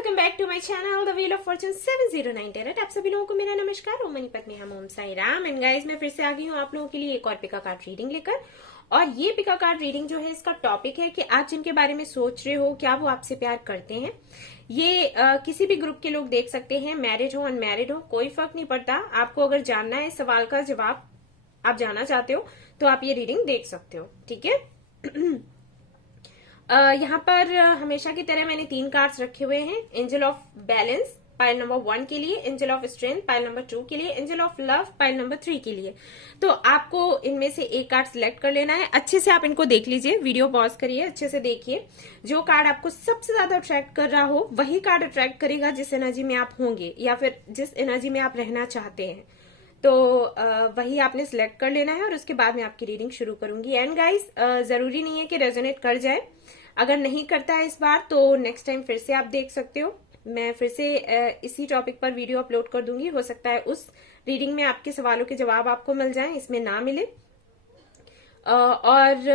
Welcome back to my channel the wheel of fortune 709 tarot. आप सभी लोगों को मेरा नमस्कार। ओम मनीपत में हम ओम साई राम। एंड गाइस, मैं फिर से आ गई हूँ आप लोगों के लिए एक और पिका कार्ड रीडिंग लेकर। और ये पिका कार्ड रीडिंग जो है, इसका टॉपिक है कि आप जिनके बारे में सोच रहे हो, क्या वो आपसे प्यार करते हैं। ये किसी भी ग्रुप के लोग देख सकते हैं, मैरिड हो अनमैरिड हो, कोई फर्क नहीं पड़ता। आपको अगर जानना है, सवाल का जवाब आप जानना चाहते हो, तो आप ये रीडिंग देख सकते हो। ठीक है। यहाँ पर हमेशा की तरह मैंने 3 कार्ड्स रखे हुए हैं। Angel of balance pile number 1 के लिए, angel of strength pile number 2 के लिए, angel of love pile number 3 के लिए। तो आपको इनमें से एक कार्ड सिलेक्ट कर लेना है। अच्छे से आप इनको देख लीजिए, वीडियो पॉज करिए, अच्छे से देखिए। जो कार्ड आपको सबसे ज्यादा अट्रैक्ट कर रहा हो, वही कार्ड अट्रैक्ट करेगा जिस एनर्जी में आप होंगे या फिर जिस एनर्जी में आप रहना चाहते हैं। तो वही आपने सिलेक्ट कर लेना है और उसके बाद मैं आपकी रीडिंग शुरू करूंगी। एंड गाइस, जरूरी नहीं है कि रेजोनेट कर जाए। अगर नहीं करता है इस बार, तो नेक्स्ट टाइम फिर से आप देख सकते हो। मैं फिर से इसी टॉपिक पर वीडियो अपलोड कर दूंगी। हो सकता है उस रीडिंग में आपके सवालों के जवाब आपको मिल जाएं, इसमें ना मिले। और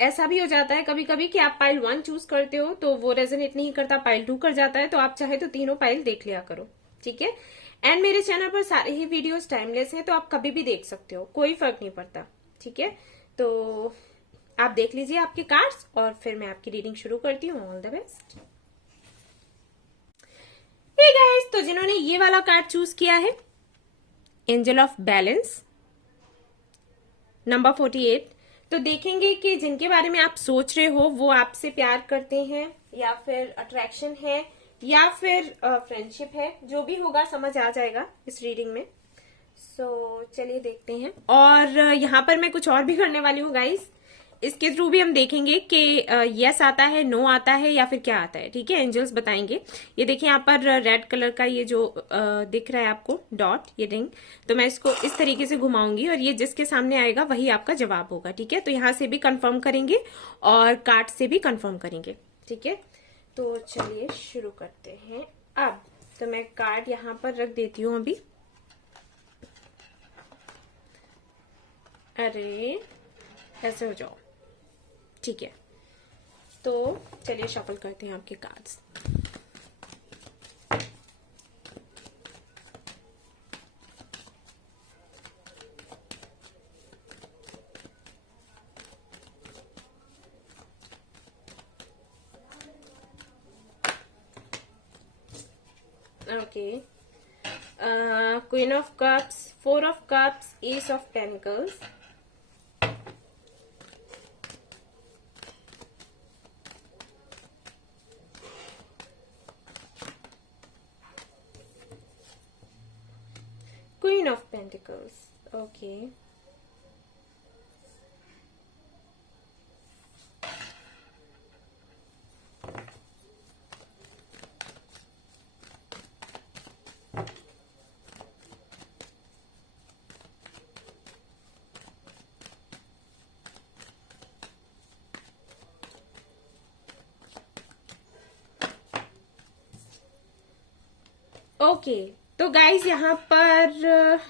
ऐसा भी हो जाता है कभी कभी कि आप पाइल 1 चूज करते हो तो वो रेजोनेट नहीं करता, पाइल 2 कर जाता है। तो आप चाहे तो तीनों पाइल देख लिया करो। ठीक है। एंड मेरे चैनल पर सारे ही वीडियोस टाइमलेस हैं, तो आप कभी भी देख सकते हो, कोई फर्क नहीं पड़ता। ठीक है। तो आप देख लीजिए आपके कार्ड्स और फिर मैं आपकी रीडिंग शुरू करती हूँ। All the best. Hey guys, तो जिन्होंने ये वाला कार्ड चूज किया है, एंजल ऑफ बैलेंस नंबर 48, तो देखेंगे कि जिनके बारे में आप सोच रहे हो वो आपसे प्यार करते हैं या फिर अट्रैक्शन है या फिर फ्रेंडशिप है। जो भी होगा समझ आ जाएगा इस रीडिंग में। सो चलिए देखते हैं। और यहाँ पर मैं कुछ और भी करने वाली हूँ गाइस। इसके थ्रू भी हम देखेंगे कि यस आता है, नो आता है या फिर क्या आता है। ठीक है। एंजल्स बताएंगे। ये देखिए यहाँ पर रेड कलर का ये जो दिख रहा है आपको डॉट, ये रिंग, तो मैं इसको इस तरीके से घुमाऊंगी और ये जिसके सामने आएगा वही आपका जवाब होगा। ठीक है। तो यहाँ से भी कंफर्म करेंगे और कार्ड से भी कंफर्म करेंगे। ठीक है। तो चलिए शुरू करते हैं। अब तो मैं कार्ड यहाँ पर रख देती हूँ अभी। अरे ऐसे हो जाओ। ठीक है। तो चलिए शफल करते हैं आपके cards. Okay. Queen of cups, 4 of cups, S of pentacles, Queen of Pentacles. Okay. Okay. तो गाइज यहाँ पर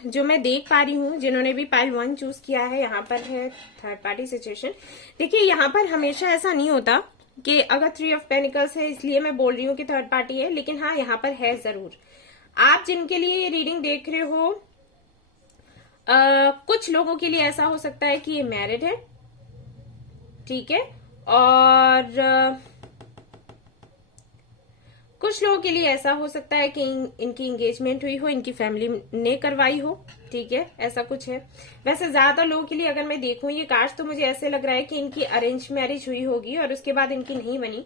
जो मैं देख पा रही हूँ, जिन्होंने भी पाइल 1 चूज किया है, यहाँ पर है थर्ड पार्टी सिचुएशन। देखिए यहाँ पर हमेशा ऐसा नहीं होता कि अगर 3 ऑफ पेनिकल्स है इसलिए मैं बोल रही हूँ कि थर्ड पार्टी है, लेकिन हाँ यहाँ पर है जरूर। आप जिनके लिए ये रीडिंग देख रहे हो, कुछ लोगों के लिए ऐसा हो सकता है कि ये मैरिड है। ठीक है। और कुछ लोगों के लिए ऐसा हो सकता है कि इनकी एंगेजमेंट हुई हो, इनकी फैमिली ने करवाई हो। ठीक है। ऐसा कुछ है। वैसे ज्यादातर लोगों के लिए अगर मैं देखूं ये कार्ड्स, तो मुझे ऐसे लग रहा है कि इनकी अरेंज मैरिज हुई होगी और उसके बाद इनकी नहीं बनी।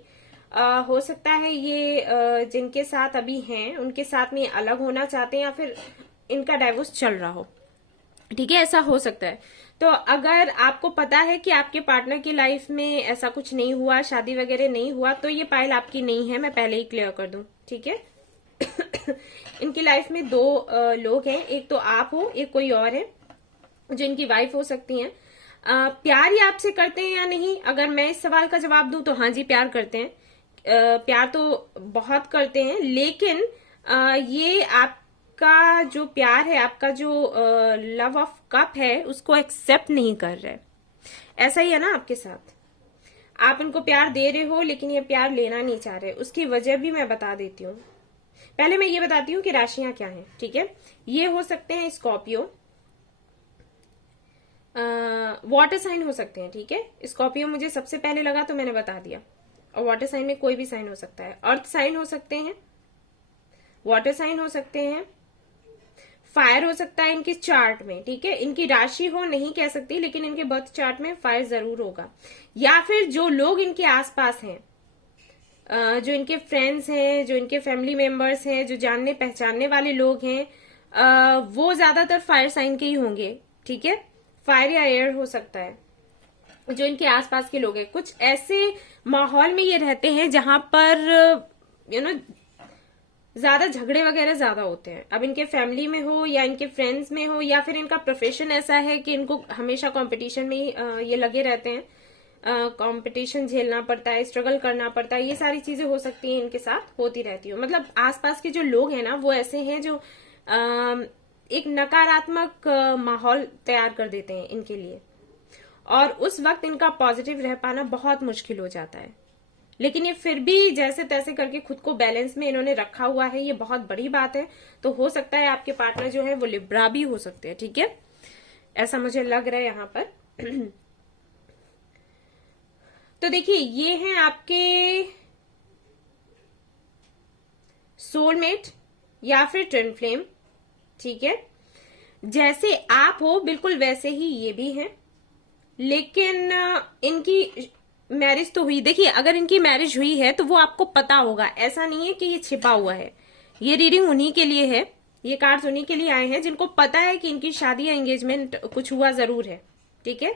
हो सकता है ये जिनके साथ अभी हैं उनके साथ में अलग होना चाहते हैं या फिर इनका डाइवोर्स चल रहा हो। ठीक है। ऐसा हो सकता है। तो अगर आपको पता है कि आपके पार्टनर की लाइफ में ऐसा कुछ नहीं हुआ, शादी वगैरह नहीं हुआ, तो ये पाइल आपकी नहीं है। मैं पहले ही क्लियर कर दूं। ठीक है। इनकी लाइफ में 2 लोग हैं, एक तो आप हो, एक कोई और है जो इनकी वाइफ हो सकती हैं। प्यार ये आपसे करते हैं या नहीं, अगर मैं इस सवाल का जवाब दूं तो हाँ जी प्यार करते हैं। प्यार तो बहुत करते हैं, लेकिन ये आप आपका जो प्यार है, आपका जो लव ऑफ कप है, उसको एक्सेप्ट नहीं कर रहे। ऐसा ही है ना आपके साथ। आप इनको प्यार दे रहे हो लेकिन ये प्यार लेना नहीं चाह रहे। उसकी वजह भी मैं बता देती हूँ। पहले मैं ये बताती हूँ कि राशियां क्या हैं, ठीक है। ये हो सकते हैं स्कॉर्पियो, वाटर साइन हो सकते हैं, ठीक है। स्कॉर्पियो मुझे सबसे पहले लगा तो मैंने बता दिया। और वाटर साइन में कोई भी साइन हो सकता है। अर्थ साइन हो सकते हैं, वाटर साइन हो सकते हैं, फायर हो सकता है इनके चार्ट में, ठीक है। इनकी राशि हो नहीं कह सकती, लेकिन इनके बर्थ चार्ट में फायर जरूर होगा। या फिर जो लोग इनके आसपास हैं, जो इनके फ्रेंड्स हैं, जो इनके फैमिली मेंबर्स हैं, जो जानने पहचानने वाले लोग हैं, वो ज्यादातर फायर साइन के ही होंगे, ठीक है। फायर या एयर हो सकता है। जो इनके आसपास के लोग हैं, कुछ ऐसे माहौल में ये रहते हैं जहां पर ज्यादा झगड़े वगैरह ज्यादा होते हैं। अब इनके फैमिली में हो या इनके फ्रेंड्स में हो, या फिर इनका प्रोफेशन ऐसा है कि इनको हमेशा कंपटीशन में ही ये लगे रहते हैं, कंपटीशन झेलना पड़ता है, स्ट्रगल करना पड़ता है। ये सारी चीजें हो सकती हैं, इनके साथ होती रहती हो। मतलब आसपास के जो लोग हैं ना, वो ऐसे हैं जो एक नकारात्मक माहौल तैयार कर देते हैं इनके लिए, और उस वक्त इनका पॉजिटिव रह पाना बहुत मुश्किल हो जाता है। लेकिन ये फिर भी जैसे तैसे करके खुद को बैलेंस में इन्होंने रखा हुआ है, ये बहुत बड़ी बात है। तो हो सकता है आपके पार्टनर जो है वो लिब्रा भी हो सकते हैं, ठीक है। ऐसा मुझे लग रहा है यहां पर। तो देखिए, ये हैं आपके सोलमेट या फिर ट्विन फ्लेम, ठीक है। जैसे आप हो बिल्कुल वैसे ही ये भी हैं। लेकिन इनकी मैरिज तो हुई, देखिए अगर इनकी मैरिज हुई है तो वो आपको पता होगा, ऐसा नहीं है कि ये छिपा हुआ है। ये रीडिंग उन्हीं के लिए है, ये कार्ड्स उन्हीं के लिए आए हैं जिनको पता है कि इनकी शादी या एंगेजमेंट कुछ हुआ जरूर है, ठीक है।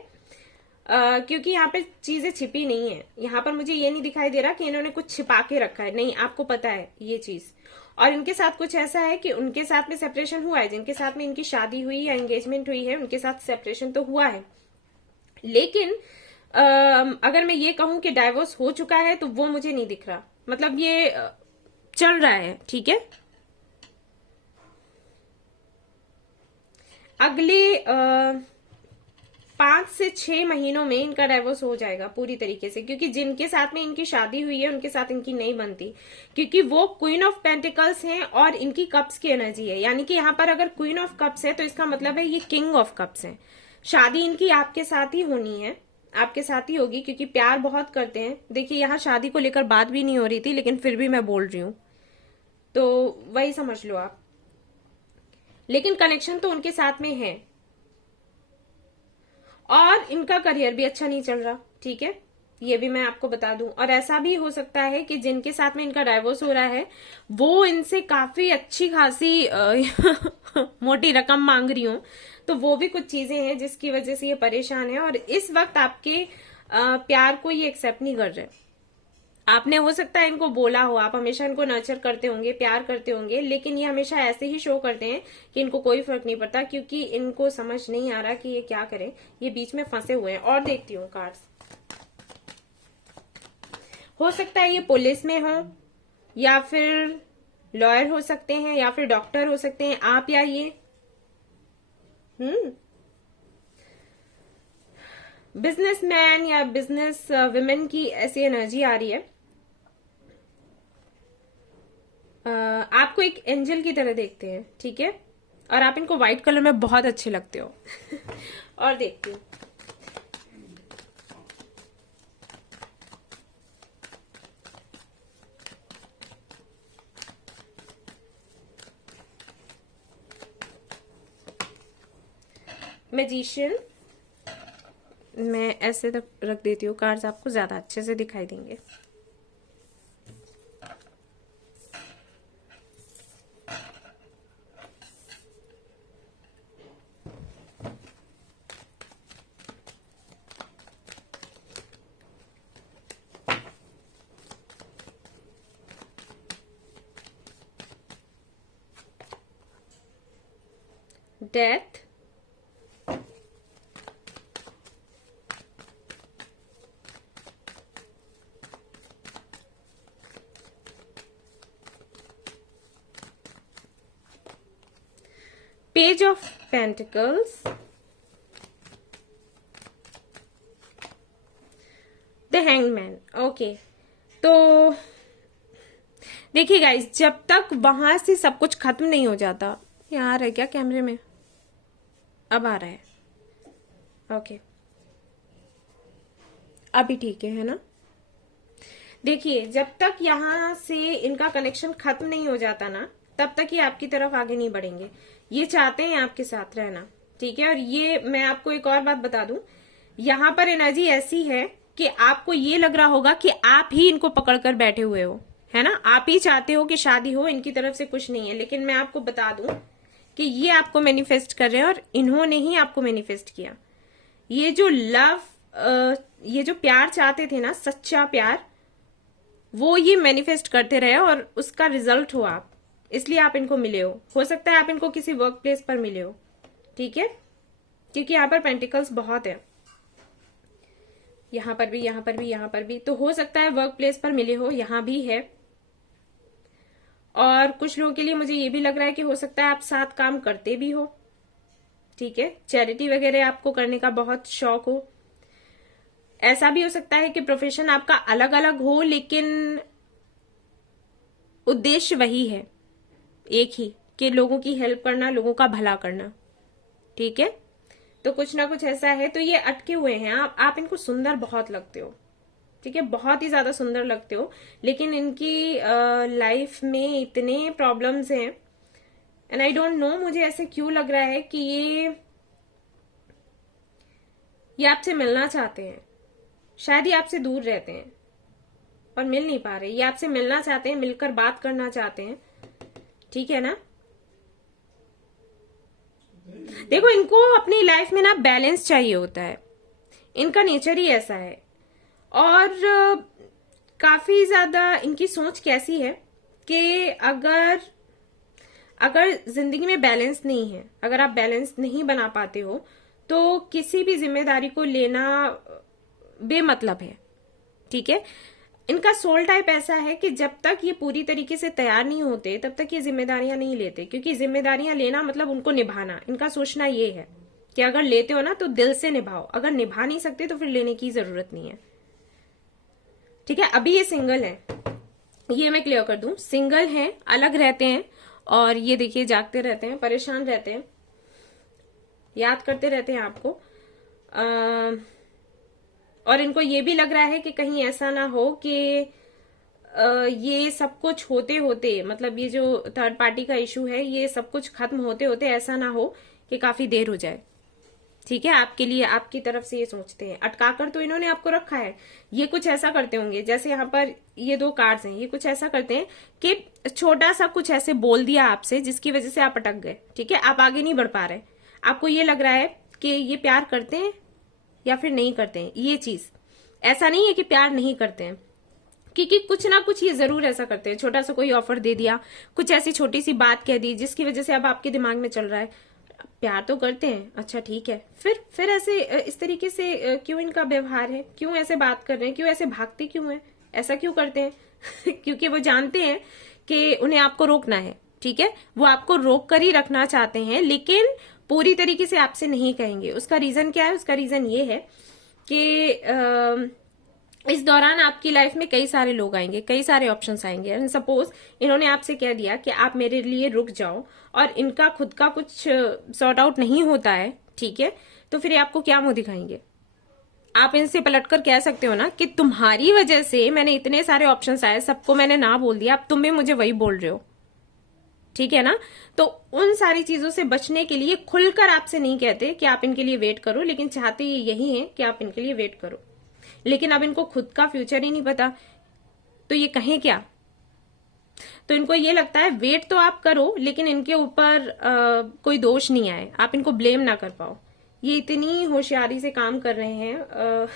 क्योंकि यहाँ पे चीजें छिपी नहीं है। यहाँ पर मुझे ये नहीं दिखाई दे रहा कि इन्होंने कुछ छिपा के रखा है, नहीं, आपको पता है ये चीज। और इनके साथ कुछ ऐसा है कि उनके साथ में सेपरेशन हुआ है, जिनके साथ में इनकी शादी हुई या एंगेजमेंट हुई है उनके साथ सेपरेशन तो हुआ है। लेकिन अगर मैं ये कहूं कि डाइवोर्स हो चुका है तो वो मुझे नहीं दिख रहा। मतलब ये चल रहा है, ठीक है। अगले 5 से 6 महीनों में इनका डाइवोर्स हो जाएगा पूरी तरीके से, क्योंकि जिनके साथ में इनकी शादी हुई है उनके साथ इनकी नहीं बनती, क्योंकि वो क्वीन ऑफ पेंटिकल्स हैं और इनकी कप्स की एनर्जी है। यानी कि यहाँ पर अगर क्वीन ऑफ कप्स है तो इसका मतलब है ये किंग ऑफ कप्स है। शादी इनकी आपके साथ ही होनी है, आपके साथ ही होगी, क्योंकि प्यार बहुत करते हैं। देखिए यहाँ शादी को लेकर बात भी नहीं हो रही थी, लेकिन फिर भी मैं बोल रही हूं, तो वही समझ लो आप। लेकिन कनेक्शन तो उनके साथ में है, और इनका करियर भी अच्छा नहीं चल रहा, ठीक है। ये भी मैं आपको बता दूं। और ऐसा भी हो सकता है कि जिनके साथ में इनका डाइवोर्स हो रहा है वो इनसे काफी अच्छी खासी मोटी रकम मांग रही हो, तो वो भी कुछ चीजें हैं जिसकी वजह से ये परेशान है। और इस वक्त आपके प्यार को ये एक्सेप्ट नहीं कर रहे। आपने हो सकता है इनको बोला हो, आप हमेशा इनको नर्चर करते होंगे, प्यार करते होंगे, लेकिन ये हमेशा ऐसे ही शो करते हैं कि इनको कोई फर्क नहीं पड़ता, क्योंकि इनको समझ नहीं आ रहा कि ये क्या करें। ये बीच में फंसे हुए हैं। और देखती हूँ कार्ड्स, हो सकता है ये पुलिस में हो, या फिर लॉयर हो सकते हैं, या फिर डॉक्टर हो सकते हैं, आप या ये बिजनेसमैन या बिजनेस वुमेन की ऐसी एनर्जी आ रही है। आपको एक एंजल की तरह देखते हैं, ठीक है। और आप इनको व्हाइट कलर में बहुत अच्छे लगते हो। और देखती हूँ, मैजिशियन, मैं ऐसे रख देती हूँ कार्ड्स, आपको ज्यादा अच्छे से दिखाई देंगे। Death, page of pentacles, the hangman. Okay, तो देखिए गाइस, जब तक वहां से सब कुछ खत्म नहीं हो जाता, ये आ रहा है क्या कैमरे में? अब आ रहा है, ओके, अभी ठीक है ना? देखिए, जब तक यहाँ से इनका कनेक्शन खत्म नहीं हो जाता ना, तब तक ये आपकी तरफ आगे नहीं बढ़ेंगे। ये चाहते हैं आपके साथ रहना, ठीक है। और ये मैं आपको एक और बात बता दूं, यहाँ पर एनर्जी ऐसी है कि आपको ये लग रहा होगा कि आप ही इनको पकड़ कर बैठे हुए हो, है ना। आप ही चाहते हो कि शादी हो, इनकी तरफ से कुछ नहीं है। लेकिन मैं आपको बता दूं कि ये आपको मैनिफेस्ट कर रहे हैं और इन्होंने ही आपको मैनिफेस्ट किया। ये जो लव, ये जो प्यार चाहते थे ना, सच्चा प्यार, वो ये मैनिफेस्ट करते रहे और उसका रिजल्ट हो आप, इसलिए आप इनको मिले हो सकता है आप इनको किसी वर्क प्लेस पर मिले हो, ठीक है, क्योंकि यहाँ पर पेंटिकल्स बहुत है, यहां पर भी, यहां पर भी, यहां पर भी, तो हो सकता है वर्क प्लेस पर मिले हो, यहां भी है। और कुछ लोगों के लिए मुझे ये भी लग रहा है कि हो सकता है आप साथ काम करते भी हो, ठीक है, चैरिटी वगैरह आपको करने का बहुत शौक हो। ऐसा भी हो सकता है कि प्रोफेशन आपका अलग अलग हो, लेकिन उद्देश्य वही है, एक ही, कि लोगों की हेल्प करना, लोगों का भला करना, ठीक है। तो कुछ ना कुछ ऐसा है। तो ये अटके हुए हैं, आप इनको सुंदर बहुत लगते हो, ठीक है, बहुत ही ज्यादा सुंदर लगते हो, लेकिन इनकी लाइफ में इतने प्रॉब्लम्स हैं, एंड आई डोंट नो मुझे ऐसे क्यों लग रहा है कि ये आपसे मिलना चाहते हैं, शायद ये आपसे दूर रहते हैं और मिल नहीं पा रहे। ये आपसे मिलना चाहते हैं, मिलकर बात करना चाहते हैं, ठीक है ना। देखो, इनको अपनी लाइफ में ना बैलेंस चाहिए होता है, इनका नेचर ही ऐसा है। और काफी ज्यादा इनकी सोच कैसी है कि अगर अगर जिंदगी में बैलेंस नहीं है, अगर आप बैलेंस नहीं बना पाते हो, तो किसी भी जिम्मेदारी को लेना बेमतलब है, ठीक है। इनका सोल टाइप ऐसा है कि जब तक ये पूरी तरीके से तैयार नहीं होते, तब तक ये जिम्मेदारियां नहीं लेते, क्योंकि जिम्मेदारियां लेना मतलब उनको निभाना। इनका सोचना ये है कि अगर लेते हो ना तो दिल से निभाओ, अगर निभा नहीं सकते तो फिर लेने की जरूरत नहीं है, ठीक है। अभी ये सिंगल है, ये मैं क्लियर कर दूं, सिंगल हैं, अलग रहते हैं, और ये देखिए जागते रहते हैं, परेशान रहते हैं, याद करते रहते हैं आपको। और इनको ये भी लग रहा है कि कहीं ऐसा ना हो कि ये सब कुछ होते होते, मतलब ये जो थर्ड पार्टी का इशू है, ये सब कुछ खत्म होते होते ऐसा ना हो कि काफी देर हो जाए, ठीक है। आपके लिए, आपकी तरफ से ये सोचते हैं, अटकाकर तो इन्होंने आपको रखा है। ये कुछ ऐसा करते होंगे, जैसे यहाँ पर ये दो कार्ड्स हैं, ये कुछ ऐसा करते हैं कि छोटा सा कुछ ऐसे बोल दिया आपसे, जिसकी वजह से आप अटक गए, ठीक है, आप आगे नहीं बढ़ पा रहे। आपको ये लग रहा है कि ये प्यार करते हैं या फिर नहीं करते हैं, ये चीज ऐसा नहीं है कि प्यार नहीं करते हैं, क्योंकि कुछ ना कुछ ये जरूर ऐसा करते हैं। छोटा सा कोई ऑफर दे दिया, कुछ ऐसी छोटी सी बात कह दी, जिसकी वजह से अब आपके दिमाग में चल रहा है प्यार तो करते हैं, अच्छा ठीक है, फिर ऐसे इस तरीके से क्यों इनका व्यवहार है, क्यों ऐसे बात कर रहे हैं, क्यों ऐसे भागते क्यों है, ऐसा क्यों करते हैं क्योंकि वो जानते हैं कि उन्हें आपको रोकना है, ठीक है, वो आपको रोक कर ही रखना चाहते हैं, लेकिन पूरी तरीके से आपसे नहीं कहेंगे। उसका रीजन क्या है? उसका रीजन ये है कि इस दौरान आपकी लाइफ में कई सारे लोग आएंगे, कई सारे ऑप्शंस आएंगे, एंड सपोज इन्होंने आपसे कह दिया कि आप मेरे लिए रुक जाओ, और इनका खुद का कुछ सॉर्ट आउट नहीं होता है, ठीक है, तो फिर ये आपको क्या मुंह दिखाएंगे? आप इनसे पलटकर कह सकते हो ना कि तुम्हारी वजह से मैंने इतने सारे ऑप्शंस आए, सबको मैंने ना बोल दिया, अब तुम भी मुझे वही बोल रहे हो, ठीक है ना। तो उन सारी चीजों से बचने के लिए खुलकर आपसे नहीं कहते कि आप इनके लिए वेट करो, लेकिन चाहते यही है कि आप इनके लिए वेट करो। लेकिन अब इनको खुद का फ्यूचर ही नहीं पता, तो ये कहें क्या? तो इनको ये लगता है वेट तो आप करो, लेकिन इनके ऊपर कोई दोष नहीं आए, आप इनको ब्लेम ना कर पाओ। ये इतनी होशियारी से काम कर रहे हैं,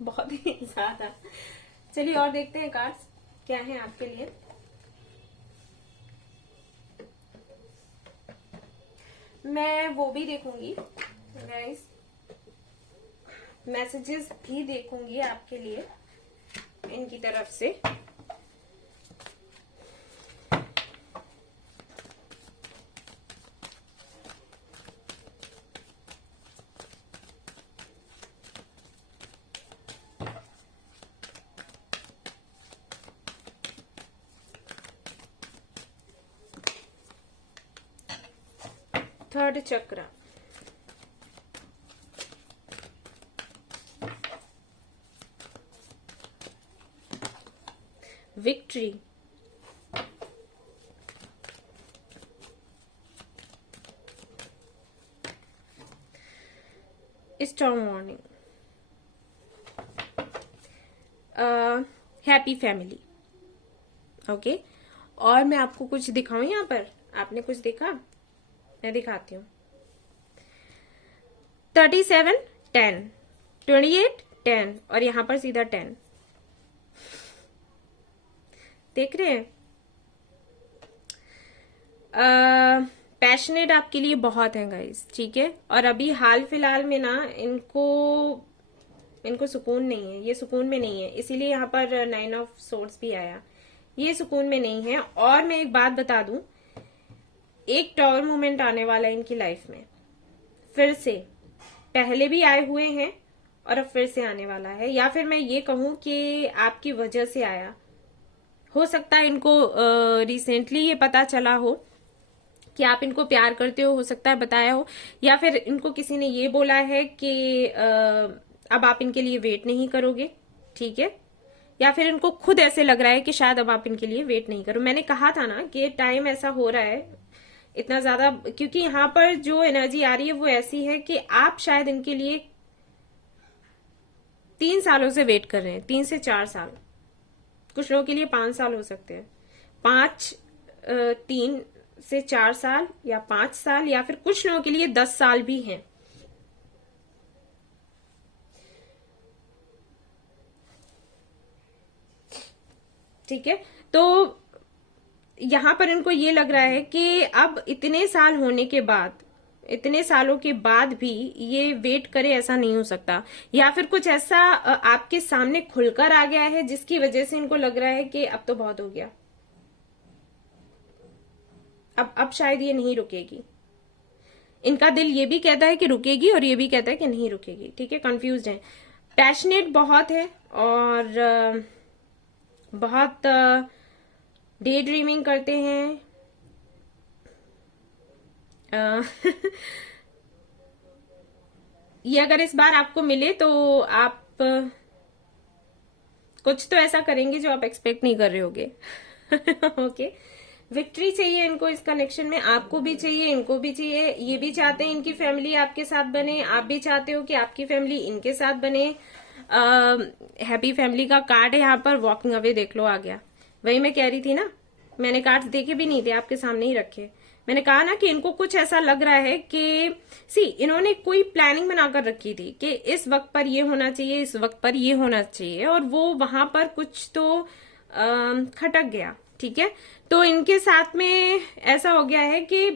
बहुत ही ज्यादा। चलिए और देखते हैं कार्ड्स क्या है आपके लिए। मैं वो भी देखूंगी गाइस, मैसेजेस भी देखूंगी आपके लिए इनकी तरफ से। थर्ड चक्र, victory, storm warning, happy family. Okay, और मैं आपको कुछ दिखाऊं यहाँ पर, आपने कुछ देखा? मैं दिखाती हूँ। 37 10, 28 10, और यहाँ पर सीधा 10 देख रहे हैं। पैशनेट आपके लिए बहुत है गाइस, ठीक है। और अभी हाल फिलहाल में ना इनको सुकून नहीं है, ये सुकून में नहीं है, इसीलिए यहाँ पर 9 ऑफ सोर्ड्स भी आया, ये सुकून में नहीं है। और मैं एक बात बता दूं, एक टॉवर मोमेंट आने वाला है इनकी लाइफ में, फिर से, पहले भी आए हुए हैं और अब फिर से आने वाला है, या फिर मैं ये कहूं कि आपकी वजह से आया। हो सकता है इनको रिसेंटली ये पता चला हो कि आप इनको प्यार करते हो सकता है बताया हो, या फिर इनको किसी ने ये बोला है कि अब आप इनके लिए वेट नहीं करोगे, ठीक है। या फिर इनको खुद ऐसे लग रहा है कि शायद अब आप इनके लिए वेट नहीं करो। मैंने कहा था ना कि टाइम ऐसा हो रहा है इतना ज्यादा, क्योंकि यहाँ पर जो एनर्जी आ रही है वो ऐसी है कि आप शायद इनके लिए 3 सालों से वेट कर रहे हैं, 3 से 4 साल, कुछ लोगों के लिए 5 साल हो सकते हैं, 3 से 4 साल या 5 साल, या फिर कुछ लोगों के लिए 10 साल भी हैं। ठीक है, तो यहां पर इनको ये लग रहा है कि अब इतने साल होने के बाद, इतने सालों के बाद भी ये वेट करे, ऐसा नहीं हो सकता। या फिर कुछ ऐसा आपके सामने खुलकर आ गया है जिसकी वजह से इनको लग रहा है कि अब तो बहुत हो गया, अब शायद ये नहीं रुकेगी। इनका दिल ये भी कहता है कि रुकेगी और ये भी कहता है कि नहीं रुकेगी, ठीक है। कंफ्यूज्ड है, पैशनेट बहुत है और बहुत डे ड्रीमिंग करते हैं। ये अगर इस बार आपको मिले तो आप कुछ तो ऐसा करेंगे जो आप एक्सपेक्ट नहीं कर रहे होगे। ओके, विक्ट्री चाहिए इनको इस कनेक्शन में, आपको भी चाहिए, इनको भी चाहिए। ये भी चाहते हैं इनकी फैमिली आपके साथ बने, आप भी चाहते हो कि आपकी फैमिली इनके साथ बने। हैप्पी फैमिली का कार्ड है यहाँ पर, वॉकिंग अवे देख लो आ गया। वही मैं कह रही थी ना, मैंने कार्ड्स देखे भी नहीं थे, आपके सामने ही रखे। मैंने कहा ना कि इनको कुछ ऐसा लग रहा है कि इन्होंने कोई प्लानिंग बनाकर रखी थी कि इस वक्त पर ये होना चाहिए, इस वक्त पर ये होना चाहिए, और वो वहां पर कुछ तो खटक गया, ठीक है। तो इनके साथ में ऐसा हो गया है कि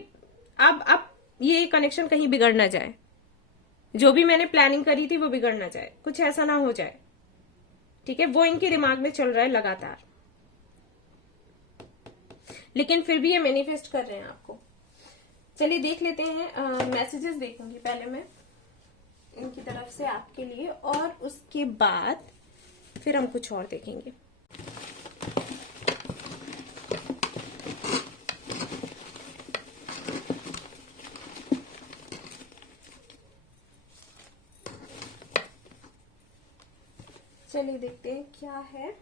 अब ये कनेक्शन कहीं बिगड़ ना जाए, जो भी मैंने प्लानिंग करी थी वो बिगड़ ना जाए, कुछ ऐसा ना हो जाए, ठीक है। वो इनके दिमाग में चल रहा है लगातार, लेकिन फिर भी ये मैनिफेस्ट कर रहे हैं आपको। चलिए देख लेते हैं, मैसेजेस देखूंगी पहले मैं इनकी तरफ से आपके लिए, और उसके बाद फिर हम कुछ और देखेंगे। चलिए देखते हैं क्या है।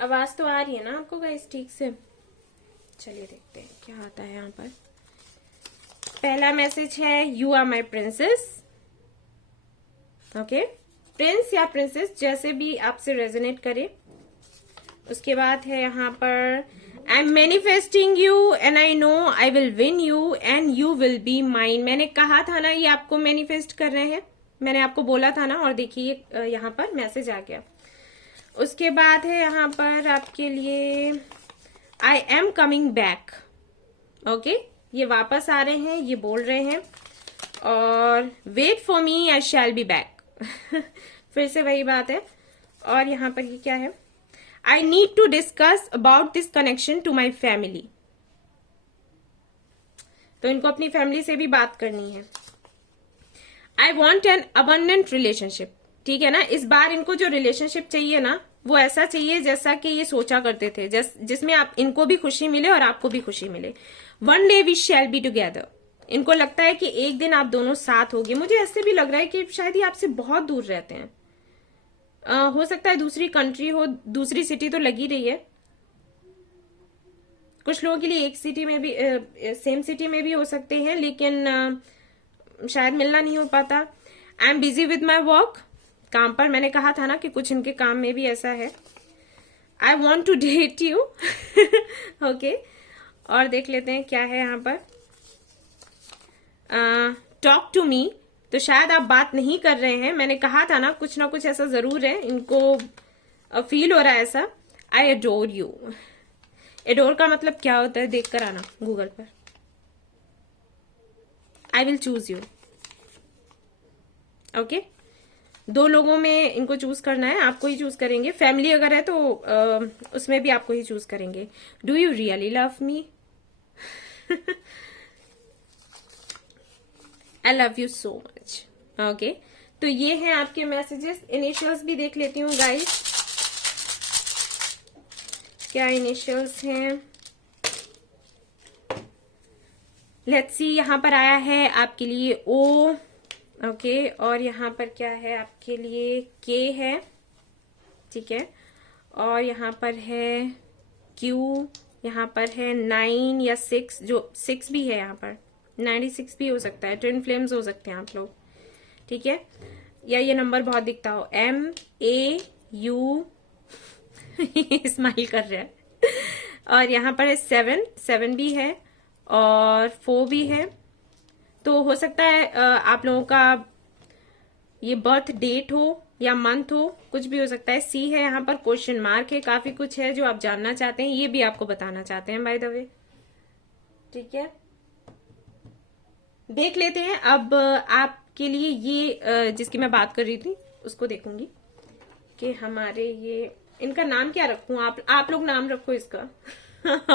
आवाज तो आ रही है ना आपको गाइस ठीक से? चलिए देखते हैं क्या आता है यहाँ पर। पहला मैसेज है, you are my princess. Okay, prince या प्रिंसेस जैसे भी आपसे रेजोनेट करे। उसके बाद है यहाँ पर, I am manifesting you and I know I will win you and you will be mine. मैंने कहा था ना ये आपको मैनिफेस्ट कर रहे हैं, मैंने आपको बोला था ना, और देखिए यहाँ पर मैसेज आ गया। उसके बाद है यहाँ पर आपके लिए, I am coming back. Okay, ये वापस आ रहे हैं, ये बोल रहे हैं, और wait for me I shall be back. फिर से वही बात है। और यहाँ पर ये क्या है, I need to discuss about this connection to my family. तो इनको अपनी फैमिली से भी बात करनी है। I want an abundant relationship, ठीक है ना। इस बार इनको जो रिलेशनशिप चाहिए ना वो ऐसा चाहिए जैसा कि ये सोचा करते थे, जिसमें आप इनको भी खुशी मिले और आपको भी खुशी मिले। One day we shall be together. इनको लगता है कि एक दिन आप दोनों साथ होगे। मुझे ऐसे भी लग रहा है कि शायद ये आपसे बहुत दूर रहते हैं। हो सकता है दूसरी कंट्री हो, दूसरी सिटी तो लगी रही है। कुछ लोगों के लिए एक सिटी में भी, सेम सिटी में भी हो सकते हैं, लेकिन शायद मिलना नहीं हो पाता। आई am busy with my work. काम पर मैंने कहा था ना कि कुछ इनके काम में भी ऐसा है। I want to date you. Okay, और देख लेते हैं क्या है यहाँ पर। टॉक टू मी, तो शायद आप बात नहीं कर रहे हैं। मैंने कहा था ना कुछ ऐसा जरूर है, इनको फील हो रहा है ऐसा। आई एडोर यू। एडोर का मतलब क्या होता है देख कर आना गूगल पर। I will choose you. Okay, दो लोगों में इनको चूज करना है, आपको ही चूज करेंगे। फैमिली अगर है तो उसमें भी आपको ही चूज करेंगे। Do you really love me? I love you so much. Okay, तो ये हैं आपके मैसेजेस। इनिशियल्स भी देख लेती हूँ गाइस, क्या इनिशियल्स हैं। लेट्स सी, यहां पर आया है आपके लिए ओ। ओके, और यहाँ पर क्या है आपके लिए, के है, ठीक है। और यहाँ पर है क्यू, यहाँ पर है 9 या 6, जो 6 भी है यहाँ पर, 96 भी हो सकता है। ट्विन फ्लेम्स हो सकते हैं आप लोग, ठीक है। या ये नंबर बहुत दिखता हो, MAU। स्माइल कर रहा है। और यहाँ पर है 7 भी है और 4 भी है। तो हो सकता है आप लोगों का ये बर्थ डेट हो या मंथ हो, कुछ भी हो सकता है। सी है यहाँ पर, क्वेश्चन मार्क है, काफी कुछ है जो आप जानना चाहते हैं, ये भी आपको बताना चाहते हैं बाय द वे, ठीक है। देख लेते हैं अब आपके लिए ये जिसकी मैं बात कर रही थी उसको देखूंगी कि हमारे ये, इनका नाम क्या रखूं। आप लोग नाम रखो इसका।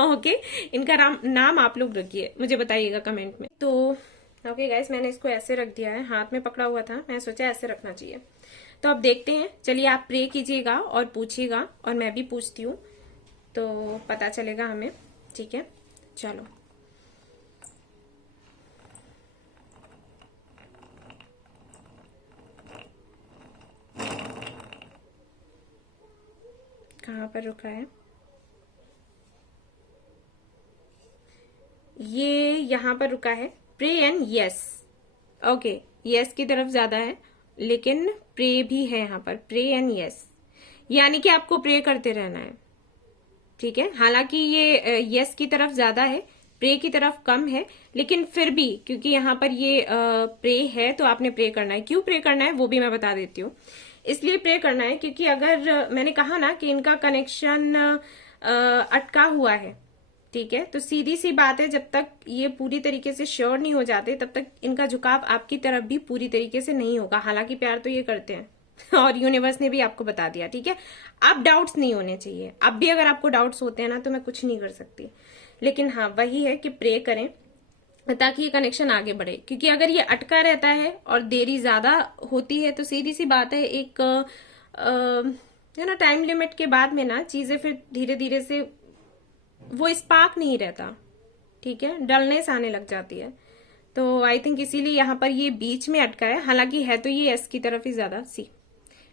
ओके, इनका नाम आप लोग रखिए, मुझे बताइएगा कमेंट में। तो ओके गाइस, मैंने इसको ऐसे रख दिया है, हाथ में पकड़ा हुआ था, मैं सोचा ऐसे रखना चाहिए। तो अब देखते हैं, चलिए आप प्रे कीजिएगा और पूछिएगा, और मैं भी पूछती हूँ तो पता चलेगा हमें, ठीक है। चलो, कहाँ पर रुका है ये, यहाँ पर रुका है pray and yes. Okay, yes की तरफ ज्यादा है, लेकिन प्रे भी है यहाँ पर, प्रे एंड यस, यानी कि आपको प्रे करते रहना है, ठीक है। हालांकि ये यस की तरफ ज्यादा है, प्रे की तरफ कम है, लेकिन फिर भी क्योंकि यहाँ पर ये प्रे है तो आपने प्रे करना है। क्यों प्रे करना है वो भी मैं बता देती हूँ। इसलिए प्रे करना है क्योंकि अगर मैंने कहा ना कि इनका कनेक्शन अटका हुआ है, ठीक है, तो सीधी सी बात है, जब तक ये पूरी तरीके से श्योर नहीं हो जाते तब तक इनका झुकाव आपकी तरफ भी पूरी तरीके से नहीं होगा। हालांकि प्यार तो ये करते हैं और यूनिवर्स ने भी आपको बता दिया, ठीक है। अब डाउट्स नहीं होने चाहिए। अब भी अगर आपको डाउट्स होते हैं ना तो मैं कुछ नहीं कर सकती, लेकिन हाँ वही है कि प्रे करें ताकि ये कनेक्शन आगे बढ़े। क्योंकि अगर ये अटका रहता है और देरी ज्यादा होती है तो सीधी सी बात है, एक ना टाइम लिमिट के बाद में ना चीजें फिर धीरे धीरे से वो स्पार्क नहीं रहता, ठीक है, डलनेस आने लग जाती है। तो आई थिंक इसीलिए यहाँ पर ये बीच में अटका है। हालांकि है तो ये एस की तरफ ही ज्यादा, सी,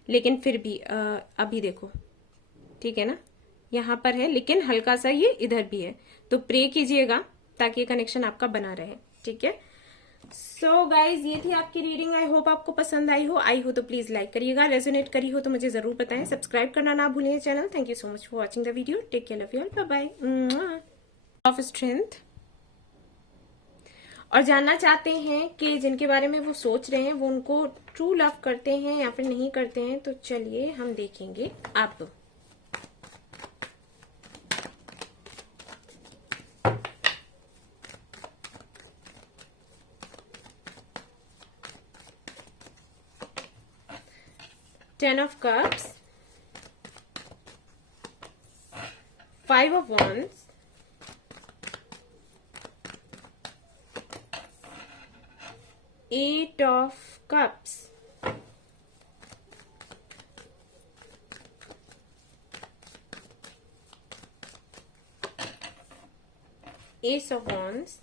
लेकिन फिर भी अभी देखो, ठीक है ना, यहाँ पर है लेकिन हल्का सा ये इधर भी है। तो प्रे कीजिएगा ताकि ये कनेक्शन आपका बना रहे, ठीक है। सो गाइज, ये थी आपकी रीडिंग। आई होप आपको पसंद आई हो तो प्लीज लाइक करिएगा, रेजोनेट करी हो तो मुझे जरूर बताएं, सब्सक्राइब करना ना भूलिए channel. Thank you so much for watching the video, take care, love you all, bye bye. Of strength, और जानना चाहते हैं कि जिनके बारे में वो सोच रहे हैं वो उनको ट्रू लव करते हैं या फिर नहीं करते हैं, तो चलिए हम देखेंगे अब। Ten of Cups, 5 of Wands, Eight of Cups, Ace of Wands,